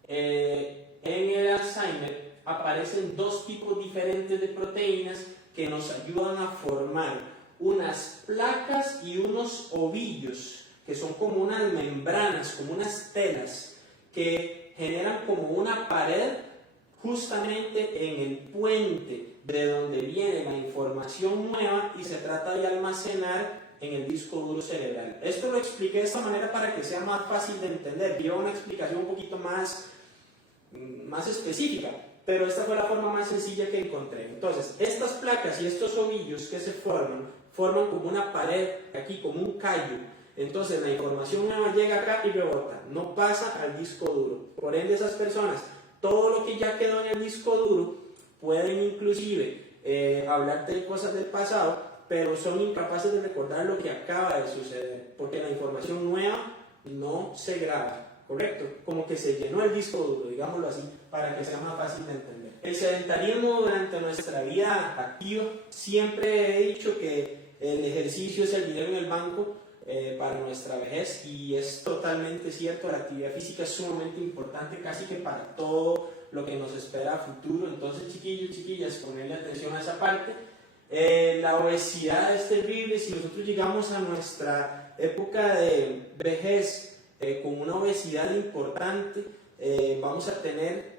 en el Alzheimer aparecen 2 tipos diferentes de proteínas que nos ayudan a formar unas placas y unos ovillos, que son como unas membranas, como unas telas, que generan como una pared justamente en el puente de donde viene la información nueva y se trata de almacenar en el disco duro cerebral. Esto lo expliqué de esta manera para que sea más fácil de entender. Lleva una explicación un poquito más específica, pero esta fue la forma más sencilla que encontré. Entonces, estas placas y estos ovillos que se forman como una pared, aquí como un callo. Entonces la información nueva llega acá y rebota, no pasa al disco duro. Por ende, esas personas, todo lo que ya quedó en el disco duro, pueden inclusive hablarte de cosas del pasado, pero son incapaces de recordar lo que acaba de suceder, porque la información nueva no se graba, ¿correcto? Como que se llenó el disco duro, digámoslo así, para que sea más fácil de entender. El sedentarismo durante nuestra vida activa, siempre he dicho que el ejercicio es el dinero en el banco para nuestra vejez, y es totalmente cierto. La actividad física es sumamente importante casi que para todo lo que nos espera a futuro. Entonces, chiquillos, chiquillas, ponerle atención a esa parte. La obesidad es terrible. Si nosotros llegamos a nuestra época de vejez con una obesidad importante, vamos a tener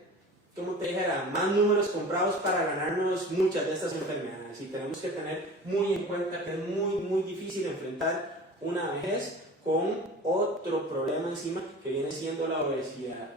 como te dijera, más números comprados para ganarnos muchas de estas enfermedades. Y tenemos que tener muy en cuenta que es muy difícil enfrentar una vejez con otro problema encima que viene siendo la obesidad.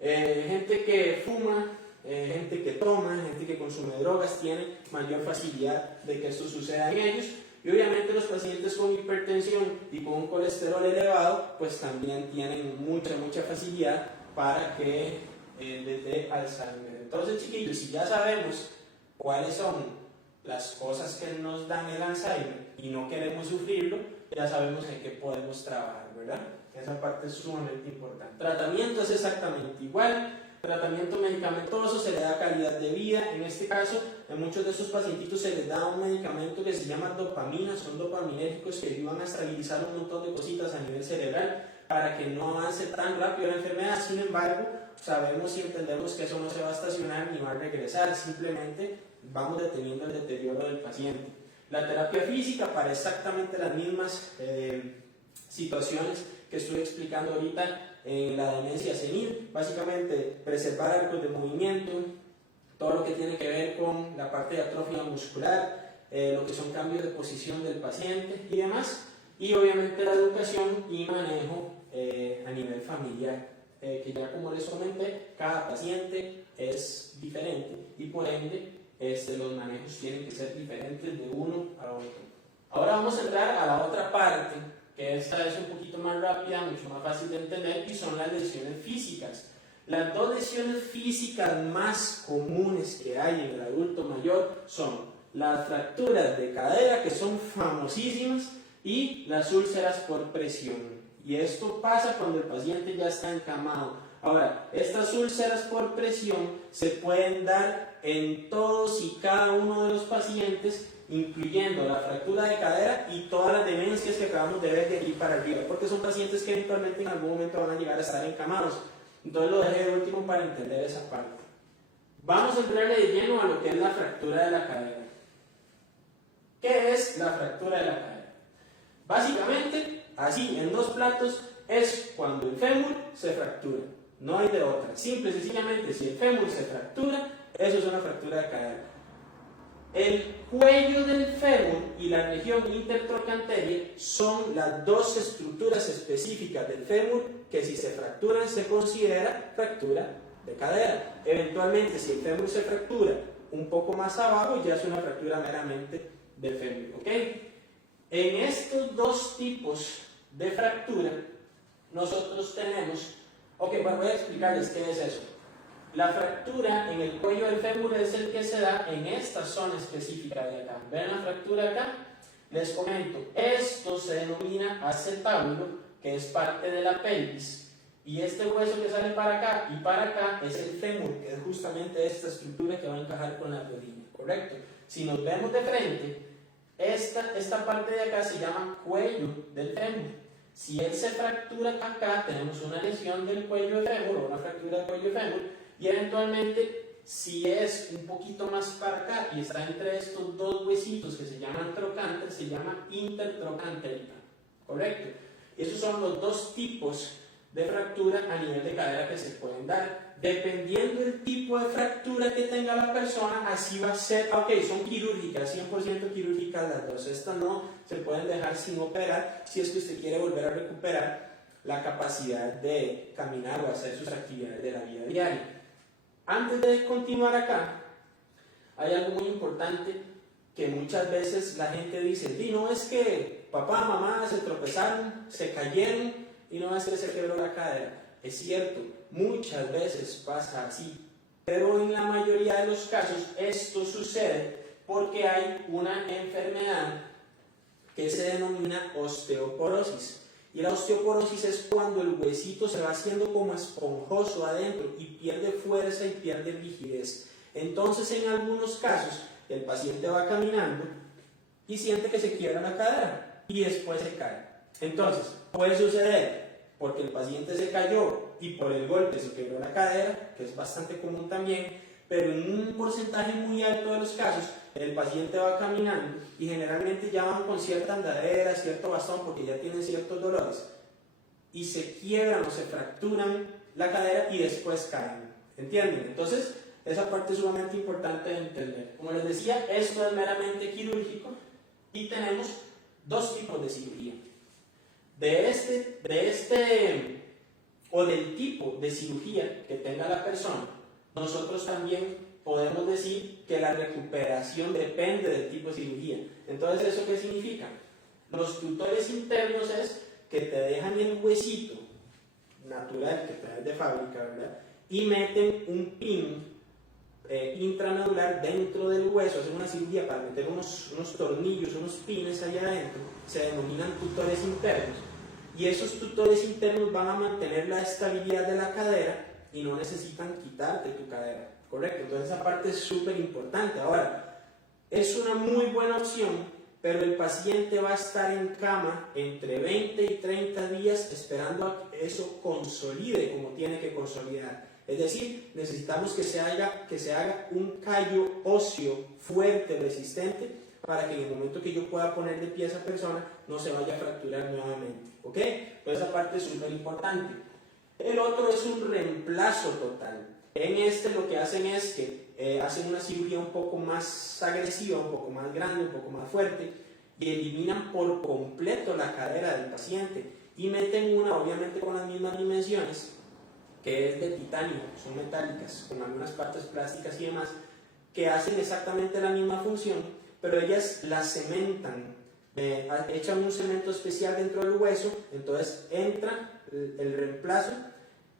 Gente que fuma, gente que toma, gente que consume drogas tiene mayor facilidad de que esto suceda en ellos. Y obviamente los pacientes con hipertensión y con un colesterol elevado pues también tienen mucha facilidad para que les dé Alzheimer. Entonces, chiquillos, si ya sabemos cuáles son las cosas que nos dan el Alzheimer y no queremos sufrirlo, ya sabemos en qué podemos trabajar, ¿verdad? Esa parte es sumamente importante. Tratamiento es exactamente igual. Tratamiento medicamentoso, se le da calidad de vida. En este caso, en muchos de estos pacientitos se les da un medicamento que se llama dopamina, son dopaminérgicos que ayudan a estabilizar un montón de cositas a nivel cerebral para que no avance tan rápido la enfermedad. Sin embargo, sabemos y entendemos que eso no se va a estacionar ni va a regresar, simplemente vamos deteniendo el deterioro del paciente. La terapia física para exactamente las mismas situaciones que estoy explicando ahorita en la demencia senil, básicamente preservar arcos de movimiento, todo lo que tiene que ver con la parte de atrofia muscular, lo que son cambios de posición del paciente y demás, y obviamente la educación y manejo a nivel familiar, que ya como les comenté, cada paciente es diferente y por ende los manejos tienen que ser diferentes de uno a otro. Ahora vamos a entrar a la otra parte, que esta es un poquito más rápida, mucho más fácil de entender, y son las lesiones físicas. Las dos lesiones físicas más comunes que hay en el adulto mayor son las fracturas de cadera, que son famosísimas, y las úlceras por presión. Y esto pasa cuando el paciente ya está encamado. Ahora, estas úlceras por presión se pueden dar en todos y cada uno de los pacientes, incluyendo la fractura de cadera y todas las demencias que acabamos de ver de aquí para arriba, porque son pacientes que eventualmente en algún momento van a llegar a estar encamados. Entonces lo dejé de último para entender esa parte. Vamos a entrarle de lleno a lo que es la fractura de la cadera. ¿Qué es la fractura de la cadera? Básicamente, así en dos platos, es cuando el fémur se fractura. No hay de otra. Simple y sencillamente, si el fémur se fractura, eso es una fractura de cadera. El cuello del fémur y la región intertrochanteria son las dos estructuras específicas del fémur que si se fracturan se considera fractura de cadera. Eventualmente, si el fémur se fractura un poco más abajo, ya es una fractura meramente del fémur. ¿Ok? En estos dos tipos de fractura, nosotros tenemos... Ok, bueno, voy a explicarles qué es eso. La fractura en el cuello del fémur es el que se da en esta zona específica de acá. ¿Ven la fractura acá? Les comento, esto se denomina acetábulo, que es parte de la pelvis, y este hueso que sale para acá y para acá es el fémur, que es justamente esta estructura que va a encajar con la rodilla, ¿correcto? Si nos vemos de frente, esta parte de acá se llama cuello del fémur. Si él se fractura acá, tenemos una lesión del cuello del fémur o una fractura del cuello del fémur, y eventualmente, si es un poquito más para acá y está entre estos dos huesitos que se llaman trocánter, se llama intertrochantérica, ¿correcto? Esos son los dos tipos de fractura a nivel de cadera que se pueden dar. Dependiendo del tipo de fractura que tenga la persona, así va a ser. Ok, son quirúrgicas, 100% quirúrgicas las dos. Estas no se pueden dejar sin operar si es que usted quiere volver a recuperar la capacidad de caminar o hacer sus actividades de la vida diaria. Antes de continuar acá, hay algo muy importante que muchas veces la gente dice, no es que papá, mamá se tropezaron, se cayeron y no es que se quebró la cadera. Es cierto, muchas veces pasa así, pero en la mayoría de los casos esto sucede porque hay una enfermedad que se denomina osteoporosis. Y la osteoporosis es cuando el huesito se va haciendo como esponjoso adentro y pierde fuerza y pierde rigidez. Entonces, en algunos casos, el paciente va caminando y siente que se quiebra la cadera y después se cae. Entonces, puede suceder porque el paciente se cayó y por el golpe se quebró la cadera, que es bastante común también, pero en un porcentaje muy alto de los casos, el paciente va caminando y generalmente ya van con cierta andadera, cierto bastón, porque ya tienen ciertos dolores, y se quiebran o se fracturan la cadera y después caen. ¿entienden? Entonces, esa parte es sumamente importante de entender. Como les decía, esto es meramente quirúrgico y tenemos dos tipos de cirugía. O del tipo de cirugía que tenga la persona, nosotros también podemos decir que la recuperación depende del tipo de cirugía. Entonces, ¿eso qué significa? Los tutores internos es que te dejan el huesito natural que traes de fábrica, ¿verdad? Y meten un pin intramedular dentro del hueso, hacen una cirugía para meter unos tornillos, unos pines allá adentro, se denominan tutores internos. Y esos tutores internos van a mantener la estabilidad de la cadera y no necesitan quitarte tu cadera, ¿correcto? Entonces esa parte es súper importante. Ahora, es una muy buena opción, pero el paciente va a estar en cama entre 20 y 30 días esperando a que eso consolide como tiene que consolidar. Es decir, necesitamos que se haga un callo óseo fuerte, resistente, para que en el momento que yo pueda poner de pie a esa persona no se vaya a fracturar nuevamente. ¿Ok? Pues esa parte es súper importante. El otro es un reemplazo total. En este lo que hacen es que hacen una cirugía un poco más agresiva, un poco más grande, un poco más fuerte, y eliminan por completo la cadera del paciente y meten una, obviamente con las mismas dimensiones, que es de titanio, son metálicas, con algunas partes plásticas y demás, que hacen exactamente la misma función, pero ellas las cementan, echan un cemento especial dentro del hueso, entonces entra el reemplazo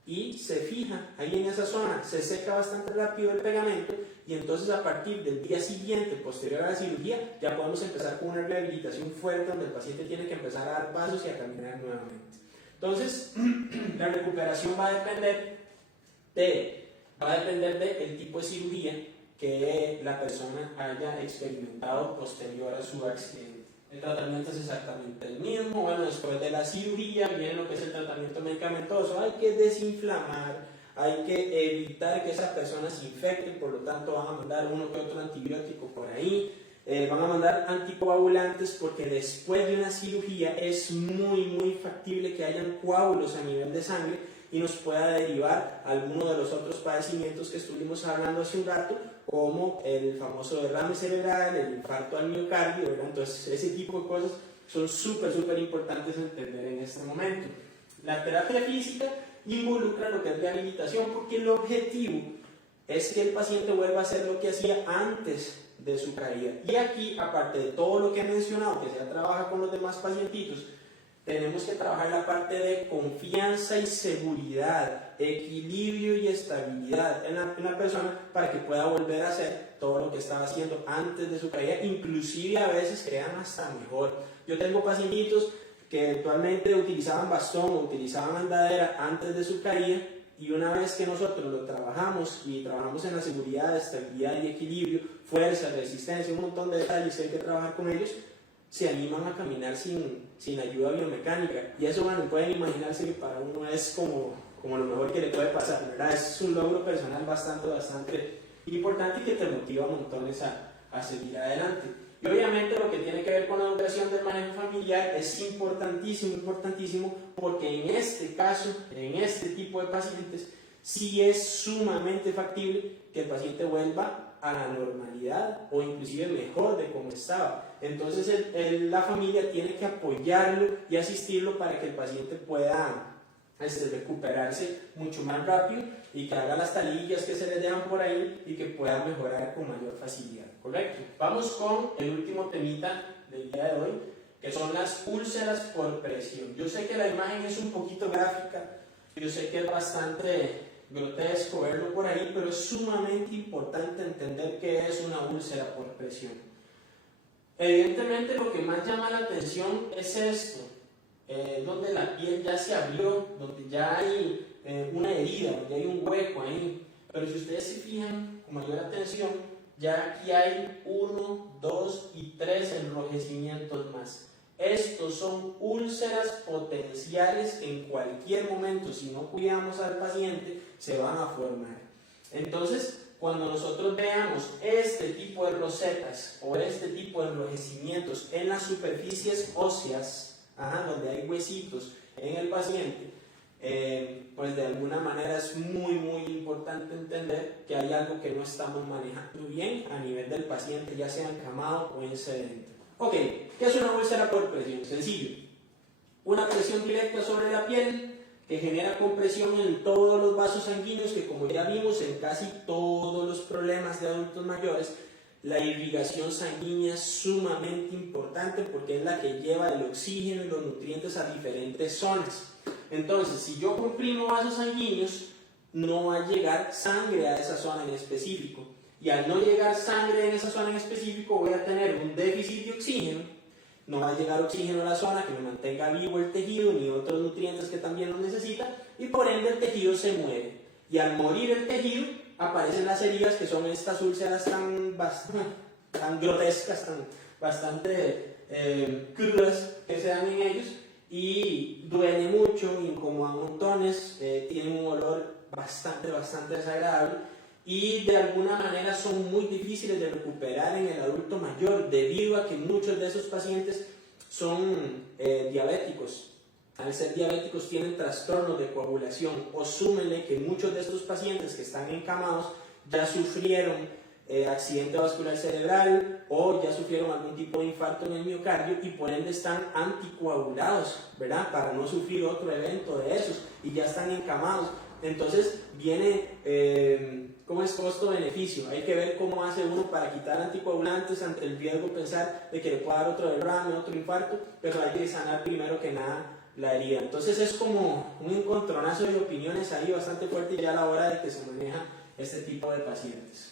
y se fija ahí en esa zona, se seca bastante rápido el pegamento y entonces a partir del día siguiente, posterior a la cirugía, ya podemos empezar con una rehabilitación fuerte donde el paciente tiene que empezar a dar pasos y a caminar nuevamente. Entonces, la recuperación va a depender del tipo de cirugía que la persona haya experimentado posterior a su accidente. El tratamiento es exactamente el mismo. Bueno, después de la cirugía viene lo que es el tratamiento medicamentoso. Hay que desinflamar, hay que evitar que esa persona se infecte, por lo tanto van a mandar uno que otro antibiótico por ahí. Van a mandar anticoagulantes porque después de una cirugía es muy factible que hayan coágulos a nivel de sangre y nos pueda derivar alguno de los otros padecimientos que estuvimos hablando hace un rato, como el famoso derrame cerebral, el infarto al miocardio, ¿verdad? Entonces ese tipo de cosas son súper importantes entender en este momento. La terapia física involucra lo que es rehabilitación porque el objetivo es que el paciente vuelva a hacer lo que hacía antes de su caída. Y aquí, aparte de todo lo que he mencionado, que se trabaja con los demás pacientitos, tenemos que trabajar la parte de confianza y seguridad, equilibrio y estabilidad en la persona para que pueda volver a hacer todo lo que estaba haciendo antes de su caída, inclusive a veces quedan hasta mejor. Yo tengo pacientitos que eventualmente utilizaban bastón o utilizaban andadera antes de su caída, y una vez que nosotros lo trabajamos y trabajamos en la seguridad, estabilidad y equilibrio, fuerza, resistencia, un montón de detalles que hay que trabajar con ellos, se animan a caminar sin ayuda biomecánica. Y eso, bueno, pueden imaginarse que para uno es como lo mejor que le puede pasar, ¿verdad? Es un logro personal bastante importante y que te motiva montones a seguir adelante. Y obviamente lo que tiene que ver con la educación del manejo familiar es importantísimo, porque en este caso, en este tipo de pacientes, sí es sumamente factible que el paciente vuelva a la normalidad o inclusive mejor de como estaba. Entonces la familia tiene que apoyarlo y asistirlo para que el paciente pueda recuperarse mucho más rápido y que haga las talillas que se les dejan por ahí y que pueda mejorar con mayor facilidad, ¿correcto? Vamos con el último temita del día de hoy, que son las úlceras por presión. Yo sé que la imagen es un poquito gráfica, yo sé que es bastante grotesco verlo por ahí, pero es sumamente importante entender qué es una úlcera por presión. Evidentemente lo que más llama la atención es esto, donde la piel ya se abrió, donde ya hay una herida, donde hay un hueco ahí. Pero si ustedes se fijan con mayor atención, ya aquí hay 1, 2 y 3 enrojecimientos más. Estos son úlceras potenciales que en cualquier momento, si no cuidamos al paciente, se van a formar. Entonces, cuando nosotros veamos este tipo de rosetas o este tipo de enrojecimientos en las superficies óseas, donde hay huesitos en el paciente, pues de alguna manera es muy importante entender que hay algo que no estamos manejando bien a nivel del paciente, ya sea encamado o en sedente. Ok, ¿qué es una úlcera por presión? Sencillo. Una presión directa sobre la piel que genera compresión en todos los vasos sanguíneos, que como ya vimos en casi todos los problemas de adultos mayores, la irrigación sanguínea es sumamente importante porque es la que lleva el oxígeno y los nutrientes a diferentes zonas. Entonces, si yo comprimo vasos sanguíneos, no va a llegar sangre a esa zona en específico. Y al no llegar sangre en esa zona en específico, voy a tener un déficit de oxígeno. No va a llegar oxígeno a la zona que me mantenga vivo el tejido, ni otros nutrientes que también lo necesita, y por ende el tejido se muere. Y al morir el tejido, aparecen las heridas, que son estas úlceras tan grotescas, bastante crudas que se dan en ellos, y duele mucho, incomoda montones, tienen un olor bastante desagradable, y de alguna manera son muy difíciles de recuperar en el adulto mayor, debido a que muchos de esos pacientes son diabéticos. Al ser diabéticos tienen trastornos de coagulación, o súmenle que muchos de estos pacientes que están encamados ya sufrieron accidente vascular cerebral o ya sufrieron algún tipo de infarto en el miocardio y por ende están anticoagulados, ¿verdad? Para no sufrir otro evento de esos y ya están encamados. Entonces viene, ¿cómo es costo-beneficio? Hay que ver cómo hace uno para quitar anticoagulantes ante el riesgo de pensar de que le pueda dar otro derrame, otro infarto, pero hay que sanar primero que nada la herida. Entonces es como un encontronazo de opiniones ahí bastante fuerte ya a la hora de que se maneja este tipo de pacientes.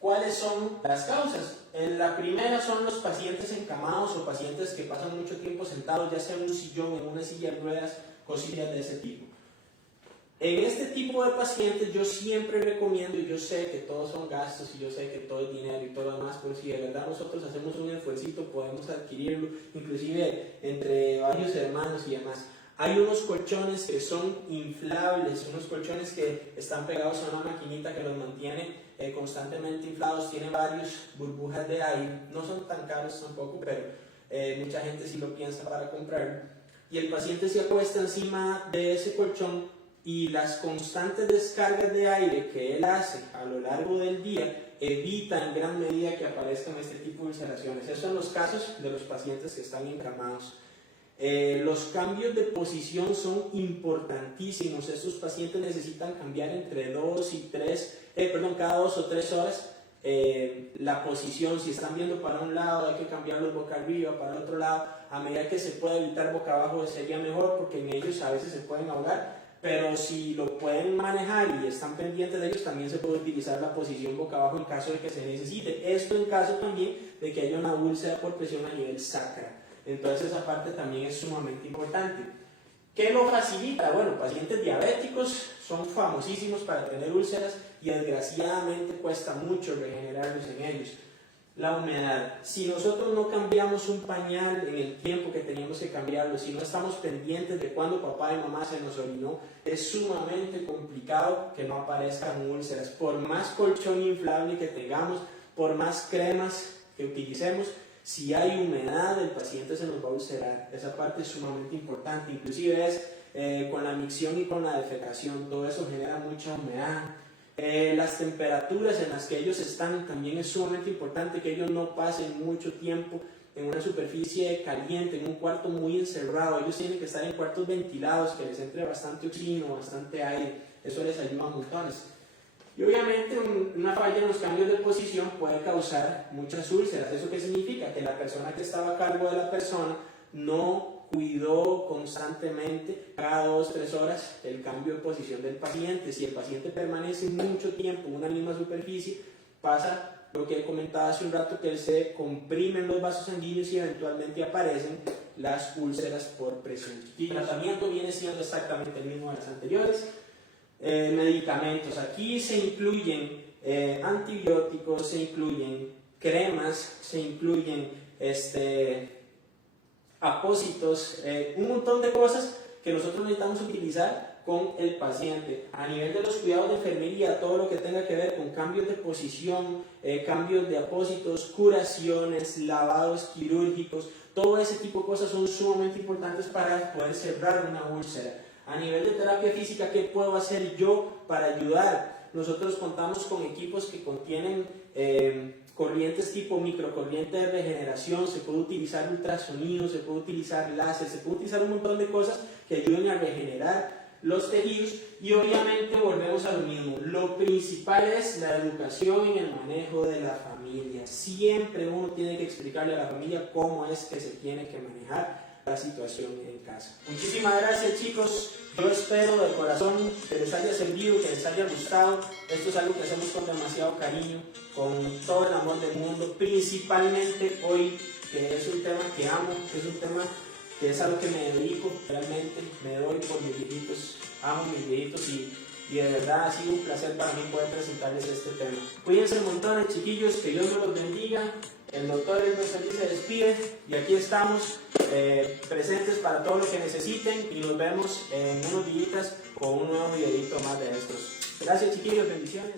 ¿Cuáles son las causas? La primera son los pacientes encamados o pacientes que pasan mucho tiempo sentados, ya sea en un sillón, en una silla de ruedas, cosillas de ese tipo. En este tipo de pacientes yo siempre recomiendo, y yo sé que todos son gastos y yo sé que todo es dinero y todo lo demás, pero si de verdad nosotros hacemos un esfuerzo podemos adquirirlo, inclusive entre varios hermanos y demás. Hay unos colchones que son inflables, unos colchones que están pegados a una maquinita que los mantiene constantemente inflados, tienen varias burbujas de aire, no son tan caros tampoco, pero mucha gente sí lo piensa para comprarlo. Y el paciente se acuesta encima de ese colchón y las constantes descargas de aire que él hace a lo largo del día evita en gran medida que aparezcan este tipo de ulceraciones. Esos son los casos de los pacientes que están encamados. Los cambios de posición son importantísimos. Estos pacientes necesitan cambiar entre cada 2 o 3 horas la posición. Si están viendo para un lado, hay que cambiarlos boca arriba, para el otro lado. A medida que se puede evitar boca abajo sería mejor, porque en ellos a veces se pueden ahogar. Pero si lo pueden manejar y están pendientes de ellos, también se puede utilizar la posición boca abajo en caso de que se necesite. Esto en caso también de que haya una úlcera por presión a nivel sacra. Entonces esa parte también es sumamente importante. ¿Qué lo facilita? Bueno, pacientes diabéticos son famosísimos para tener úlceras y desgraciadamente cuesta mucho regenerarlos en ellos. La humedad. Si nosotros no cambiamos un pañal en el tiempo que teníamos que cambiarlo, si no estamos pendientes de cuando papá y mamá se nos orinó, es sumamente complicado que no aparezcan úlceras. Por más colchón inflable que tengamos, por más cremas que utilicemos, si hay humedad, el paciente se nos va a ulcerar. Esa parte es sumamente importante. Inclusive es con la micción y con la defecación, todo eso genera mucha humedad. Las temperaturas en las que ellos están también es sumamente importante, que ellos no pasen mucho tiempo en una superficie caliente, en un cuarto muy encerrado. Ellos tienen que estar en cuartos ventilados, que les entre bastante oxígeno, bastante aire. Eso les ayuda a montones. Y obviamente una falla en los cambios de posición puede causar muchas úlceras. ¿Eso qué significa? Que la persona que estaba a cargo de la persona no cuidó constantemente cada 2 o 3 horas el cambio de posición del paciente. Si el paciente permanece mucho tiempo en una misma superficie, pasa lo que he comentado hace un rato, que se comprimen los vasos sanguíneos y eventualmente aparecen las úlceras por presión. El tratamiento viene siendo exactamente el mismo de las anteriores. Medicamentos, aquí se incluyen antibióticos, se incluyen cremas, se incluyen apósitos, un montón de cosas que nosotros necesitamos utilizar con el paciente. A nivel de los cuidados de enfermería, todo lo que tenga que ver con cambios de posición, cambios de apósitos, curaciones, lavados quirúrgicos, todo ese tipo de cosas son sumamente importantes para poder cerrar una úlcera. A nivel de terapia física, ¿qué puedo hacer yo para ayudar? Nosotros contamos con equipos que contienen corrientes tipo microcorriente de regeneración, se puede utilizar ultrasonido, se puede utilizar láser, se puede utilizar un montón de cosas que ayuden a regenerar los tejidos y obviamente volvemos a lo mismo. Lo principal es la educación en el manejo de la familia. Siempre uno tiene que explicarle a la familia cómo es que se tiene que manejar la situación en casa. Muchísimas gracias, chicos. Yo espero de corazón que les haya servido, que les haya gustado. Esto es algo que hacemos con demasiado cariño, con todo el amor del mundo, principalmente hoy, que es un tema que amo, que es un tema que es a lo que me dedico, realmente me doy por mis viejitos, amo mis viejitos y de verdad ha sido un placer para mí poder presentarles este tema. Cuídense un montón, chiquillos, que Dios me los bendiga. El doctor Elber Solís se despide y aquí estamos presentes para todo lo que necesiten y nos vemos en unos días con un nuevo videito más de estos. Gracias, chiquillos, bendiciones.